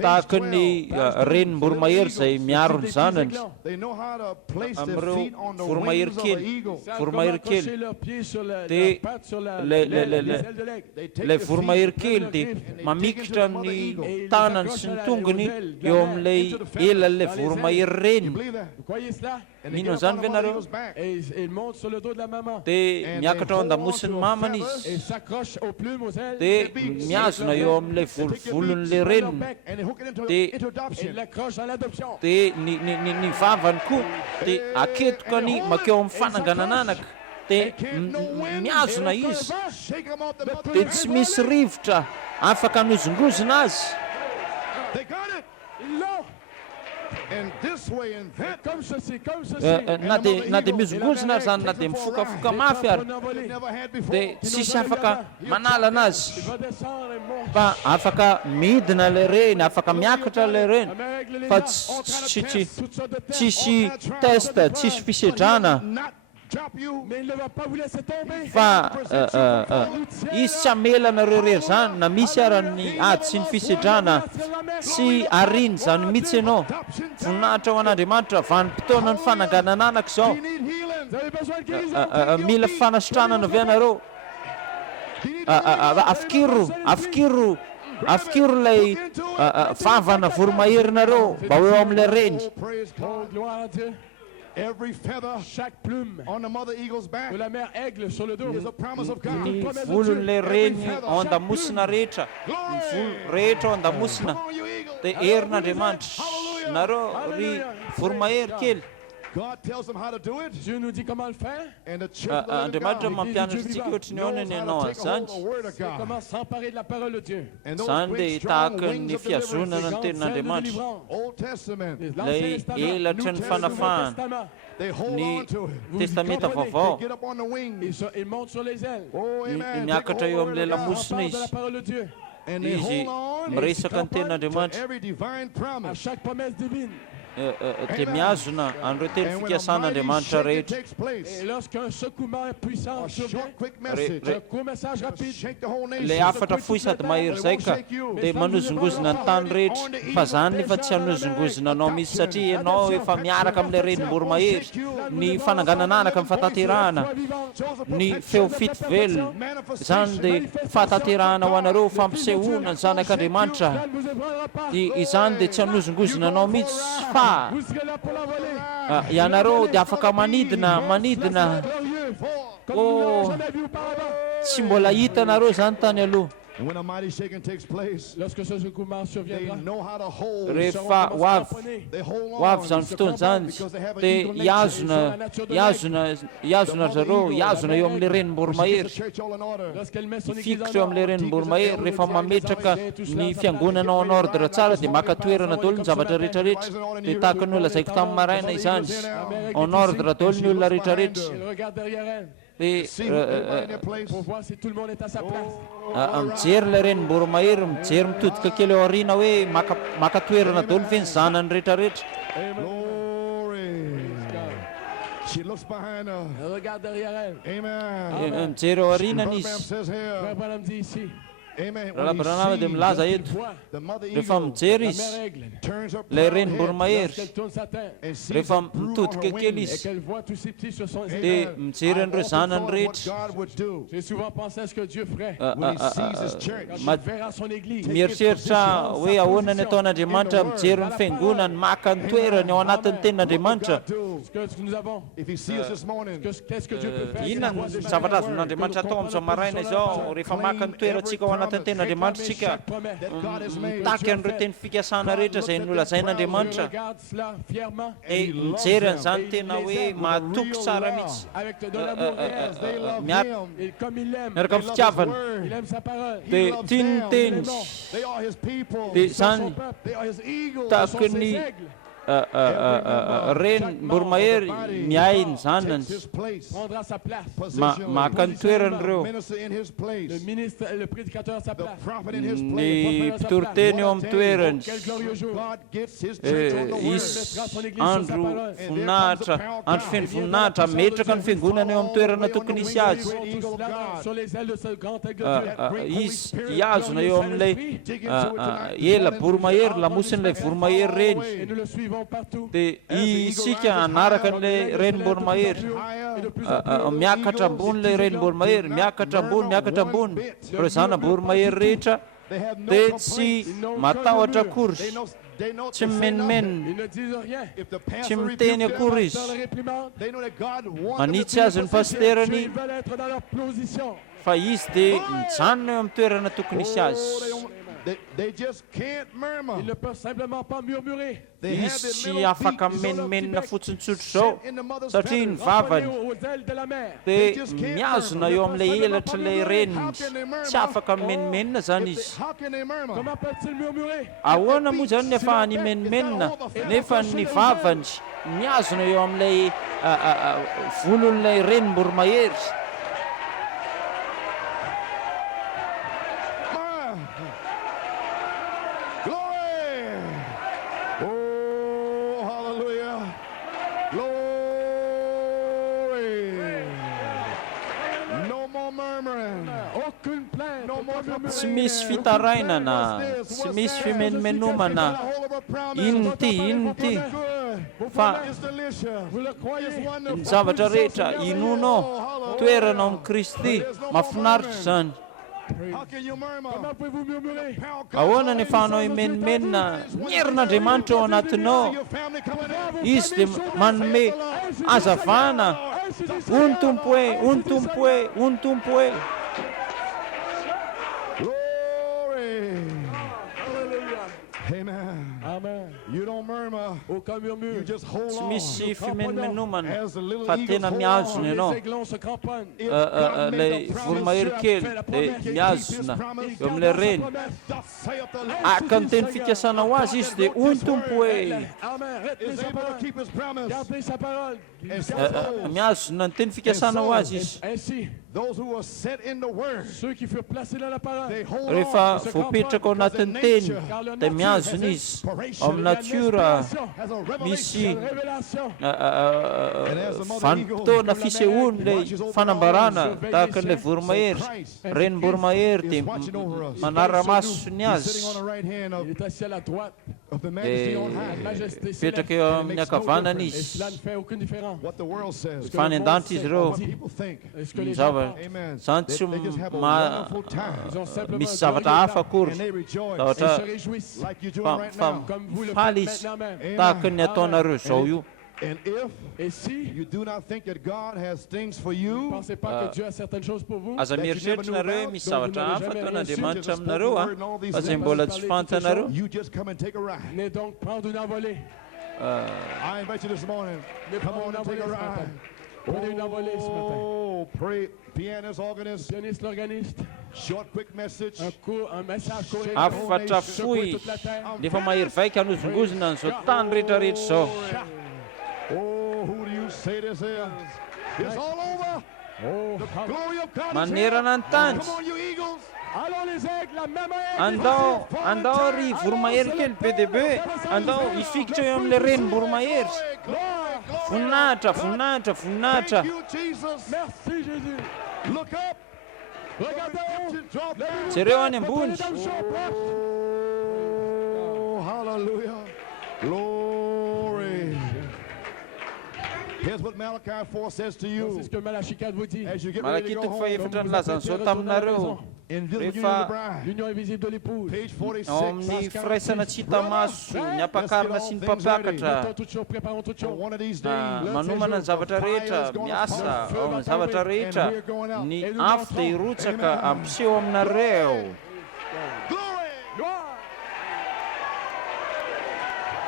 Tahaka ny renim-boromahery zay miaro ny zanany amin'ireo voromahery kely. Voromahery kely Accrocher leurs pieds sur leurs dia pattes sur les ailes de l'aigle. ilay voromahery kely dia mamikitra ny tanany sy ny tongony eo amin'ilay elan'ilay voromahery reny. Vous croyez cela? Mino zany ve nareo? Et il monte sur le dos de la maman. Dia miakatra ao an-damosiny mamany izy Et s'accroche aux plumes, aux ailes. dia miazona eo amin'ilay volovolon'ilay reniny dia Il l'accroche à l'adoption. ny vavany koa dia aketokany makeo amin'ny fananganan'anaka dia miazona izy dia tsy misy rivotra afaka hanozongozona azy. Ils l'ont. Comme ceci, comme ceci. Na dia mizongozona ary zany na dia mifokafoka mafy ary dia tsisy afaka manala anazy Il va descendre et monter. fa afaka midina ilay reny, afaka miakatra ilay reny fa tsisy test, tsisy fisedrana Mais il ne va pas vous laisser tomber. fa izy tsy amela nareo rery zany na misy ary ny ady sy ny fisedrana tsy ariny zany mihitsy ianao. Voninahitra ho an'Andriamanitra vanim-potoana ny fananganan'anaka zao. Vous avez besoin de guérison. Mila fanasitranana avy anareo. Afokiro ilay vavana voromahery-nareo mba ho eo amin'ilay reny. Oh, gloire à Dieu. Every feather Chaque plume on the mother eagle's back de la mère aigle sur le dos is a promise of God. Ny volon'ilay reny ao an-damosina rehetra, ny volo rehetra ao an-damosina dia herin'Andriamanitra. Nareo ry voromahery kely. God tells them how to do it, Dieu nous dit comment le faire. and the children of Andriamanitra God mampianatra antsika ohatry ny ahoana ny ianao take a hold an'izany. of the word of C'est God. comment s'emparer de la parole de Dieu. And those Izany great dia strong tahaka wings ny of deliverance, fiazonana ny Ailes de tenin'Andriamanitra. délivrance. Old Testament, L'Ancien Ilay Testament, elatry ny fanafahana, Testament. they hold ny on to it. testamenta comprenez? vaovao. Get up on the wings. Il monte sur les ailes. Oh, amen. miakatra Take eo hold of the amin'ilay word of God. lamosina S'empare de la izy. parole de Dieu. And they Izy hold on miresaka ny to tenin'Andriamanitra. every divine À promise. chaque promesse divine. Dia miazona an'ireo teny And when a mighty fiasan'Andriamanitra shaking rehetra. takes place, Et lorsqu'un secouement puissant a survient, short, quick message, un court message rapide, shake the whole nation. Ilay afatra fohy sady mahery zay ka dia manozongozona ny tany rehetra. Fa zany nefa tsy hanozongozona anao mihitsy satria ianao efa miaraka amin'ilay renim-boromahery. Ny fananganan'anaka amin'ny fahataterahana, ny feo fito velona izany dia fahataterahana ho anareo fampisehoana ny zanak'Andriamanitra. ne vous éprendra pas. Izany dia tsy hanozongozona anao mihitsy fa Vous serez là pour la voler. ianareo dia afaka manidina Glorieux, comme vous ne l'avez jamais vu auparavant. tsy mbola hita nareo zany tany aloha. And when a mighty shaking takes place, Lorsque ce secouement they surviendra, know how to hold. rehefa They hold on hoavy zany fotoana zany dia iazona zareo iazona eo amin'ilay renim-boromahery lorsqu'elle met son église ifikitra eo en amin'ilay renim-boromahery rehefa mametraka ny fiangonana ao anordre tsara dia maka toerana daholo ny zavatra rehetrarehetra dia tahaka ny olazaiko tamin'ny maraina izany en ordre daholo ny olona rehetrarehetra elle regarde derrière elle dia pour voir si tout le monde est à sa place. mijery ilay renim-boromahery mijery mitodika kely eo aoriana hoe maka toerana daholo ve ny zanany rehetrarehetra. Glory. She looks behind her. Elle regarde derrière elle. Amen. Mijery eo aorianany Branham izy. says here. Frère Branham dit ici, Amen. raha When he Branham dia sees milaza eto the mother rehefa eagle mijery la izy mère aigle, turns her ilay proud head renim-boromahery lorsqu'elle tourne sa tête and sees rehefa the brood on mitodika her kely wings. et izy qu'elle voit tous ces petits sur son dia Amen. mijery I've an'ireo often zanany thought what rehetra. God would do J'ai souvent pensé à ce que Dieu ferait when he sees his church. quand Ma- il verra son église. mieritreritra hoe ahoana ny ataon'Andriamanitra mijery ny fiangonany maka ny toerany ao anatin'ny tenin'Andriamanitra. Ce que nous avons, If he sees us this morning, qu'est-ce que Dieu peut faire? Inona ny zavatra azon'Andriamanitra atao amin'izao maraina izao rehefa maka ny toerantsika ao anatin'ny tenin'Andriamanitra tsika that God has made. mitaky an'ireo teny fikasana rehetra izay nolazain'Andriamanitra Regarde cela fièrement e mijery an'izany tena hoe mahatoky tsara mihitsy avec de l'amour réel. They love miaraka him. Et comme il l'aime, miaraka amin'ny fitiavana il aime sa parole. dia tiany teny They are his people. dia Son zany peuple, They are his eagles. tahaka ses ny aigles. renim-boromahery miay ny zanany His place. Prendra sa place. maka ny toeran'ireo Minister in his place. Le ministre et le prédicateur à sa The place. prophet in his ny place. mpitoroteny eo amin'ny toerany Quel glorieux jour. God gets his church on the word. isy andro voninahitra andro feno voninahitra metraka ny fiangonana eo amin'ny toerana tokony isy azy Tous là, sur les ailes de ce grand aigle de Dieu. izy iazona eo amin'ilay ela boromahery lamosin'ilay voromahery reny Et nous le suivons partout. dia isika anaraka n'ilay renim-boromahery miakatra ambony ilay renim-boromahery miakatra ambony ireo zana-boromahery rehetra dia tsy matahotra akory They know tsy mimenimenina Ils ne disent rien. if the pastor tsy rebukes miteny them, akory izy Dans le réprimande, they know that God wants them manitsy to azy ny pasterany ils veulent être dans leur position. fa izy dia mijanona eo amin'ny toerana tokony isy azy. They just can't murmur. Ils ne peuvent simplement pas murmurer. They have Izy their tsy little afaka beaks menimenina fotsiny tsotro zao set in the mother's satria ny feathers. vavany Aux ailes de la mer. dia miazona eo amin'ilay elatra ilay reniny tsy afaka menimenina zany izy. How can they murmur? Comment peut-il murmurer? Ahoana moa zany ny ahafahany menimenina nefa ny vavany miazona eo amin'ilay volon'ilay renim-boromahery. Glory! Oh, hallelujah! Glory! No more murmuring. Aucune plainte. No more Tsy misy fitarainana, tsy misy fimenomenomana. Inona ty? Fa It's delicious. Vous le croyez? It's wonderful. ny zavatra rehetra inonao toeranao amin'ny Kristy mahafinaritra zany. How can you murmur? Comment pouvez-vous murmurer? Ahoana ny ahafahanao imenimenina ny herin'Andriamanitra ao anatinao. Your family coming out. Izy dia manome hazavana. Ony tompo e, ony tompo e, ony tompo e. Glory! Amen. Amen. You don't murmur. Aucun You murmure. just hold Tsy on. misy fimenomenomana As the little fa eagles tena hold miazona on. Les ianao. aiglons se cramponnent. If God made Ilay a promise, voromahery kely dia miazona eo amin'ilay reny. thus saith the Lord. Aka ny teny fikasana ho azy izy dia ony tompo e. Amen. Retenez Is sa able to parole. keep his promise. Gardez sa parole. And so Miazona ny teny fikasana ho azy izy. Ainsi, those who are set in the word, ceux qui furent placés dans la parole, they hold Rehefa on. voapetraka ao anatin'ny teny dia miazona izy. Ao amin'ny natiora Has a misy révélation. vanim-potoana fisehoany ilay fanambarana tahaka an'ilay voromahery. Renim-boromahery dia manara-masony azy. Sitting on the right hand Il est assis à la droite. of the majesty on La high. majesté Mipetraka céleste. eo amin'ny ankavanana Et izy. cela ne fait aucune différence. What the world says, Fa any an-danitra izy ireo what people think. Est-ce que les ny gens zava Amen. zany tsy They just have a ma- wonderful time. ils ont simplement misy un zavatra glorieux hafa temps. akory And they rejoice zavatra Ils se réjouissent like you're doing fa- right fa- now. comme vous le faly faites izy maintenant même. Amen. tahaka ny ataonareo zao io. And Et si you do not think that God has things for you, pensez pas que Dieu a certaines choses pour vous, aza mieritreritra nareo misy zavatra hafa ataon'Andriamanitra aminareo a fa izay mbola tsy fantanareo. you just come and take a ride. venez donc prendre une envolée. I invite you this morning. Come on and take a ride. Prenez une envolée ce matin. Oh, pray, pianist, organist, Pianiste, l'organiste, short, quick message. un message court. Afatra fohy dia efa mahery vaika hanozongozona an'izao tany rehetrarehetra izao. Oh, who do you say this is? It's all over. The glory of God is here. Manerana ny tany. Come on, you eagles. Allons les aigles, la même aigle. Andao ry voromahery kely be dia be. Andao hifikitra eo amin'ilay reny voromahery. Voninahitra, voninahitra, voninahitra. Thank you, Jesus. Merci Jésus. Look up. Regardez-vous. Jereo any ambony. Oh, hallelujah. Glory. Here's what Malachi 4 says to you. C'est ce que Malachie 4 vous dit. As you get ready to go Malakitoko home, fa efatra ny lazan'izao taminareo. invisible union of the Rehefa bride. L'union invisible de l'épouse. Page ao 46. amin'ny firaisana tsy hita maso, ny ampakarina sy ny mpampiakatra. Mettons toutes choses, préparons toutes For choses. one of these days, Manomana ny zavatra rehetra, miasa ao amin'ny zavatra rehetra. Ny afo dia hirotsaka ampiseho aminareo. glory.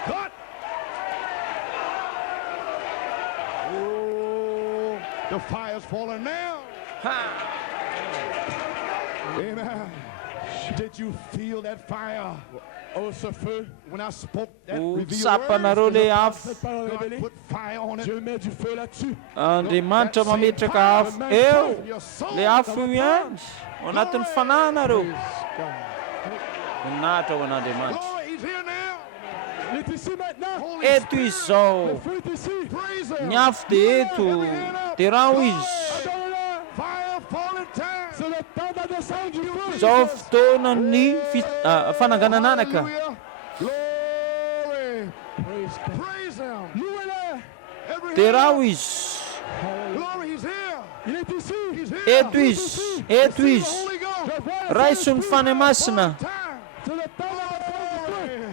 Cut. Oh, the fire's falling now. Amen. Did you feel that fire? Oh, ce feu. When I spoke that Ho revealed tsapanareo le afo. Cette parole God révélée. put fire on it. Dieu met du feu là-dessus. Andriamanitra mametraka afo eo. Le afo io ihany ao anatin'ny fananareo. Voninahitra ho an'Andriamanitra. Glory, he's here now. Il est ici maintenant. Holy Eto Spirit, izy zao. Le feu est ici. praise him. Ny afo dia eto. Dia raha ho izy. Adorez-le. Fire falling time. C'est le temps de la descente du feu. Zao fotoanan'ny fananganan'anaka. Hallelujah. Glory. Praise God. Praise him. Louez-le. Every Dia raha hand. ho izy. Glory, he's here. Il est ici. He's here. Eto izy. Eto izy. Holy Ghost. Raison'ny fany masina. Time. C'est le temps de la descente du feu.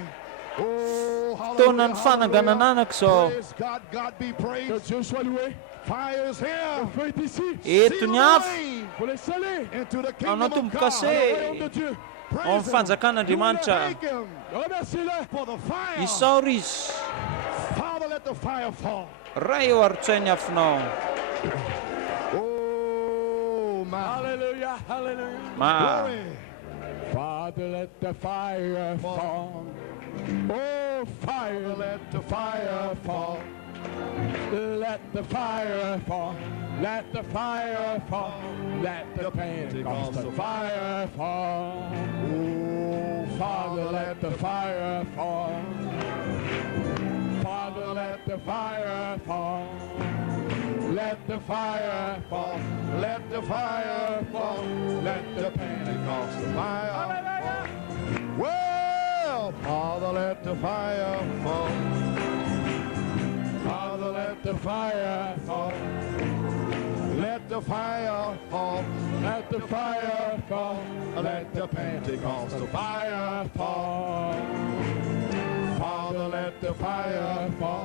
Oh, Fotoanan'ny fananganan'anaka zao. praise God. God be Que praised. Dieu soit loué. Fire is here. Le feu est ici. Eto ny afo. Faut les sceller. Into the Ao kingdom anatomboka of God. Le royaume de se Dieu. ao Praise amin'ny him. fanjakan'Andriamanitra. Thank him Remercie-le. for the fire. Isaora izy. Father, let the fire fall. Ray eo arotsainy afonao. Oh, my. Hallelujah. Hallelujah. Glory. Father, let the fire fall. Oh, fire, let the fire fall. Let the fire fall. Let the fire fall. Let the Pentecostal fire fall. Oh, Father, let the fire fall. Father, let the fire fall. Let the fire fall. Let the fire fall. Let the Pentecostal fire. Well, Father, let the fire fall. Father, let the fire fall. Let the fire fall. Let the fire fall. Let the Pentecostal fire Fire fall. Father, let the fire fall.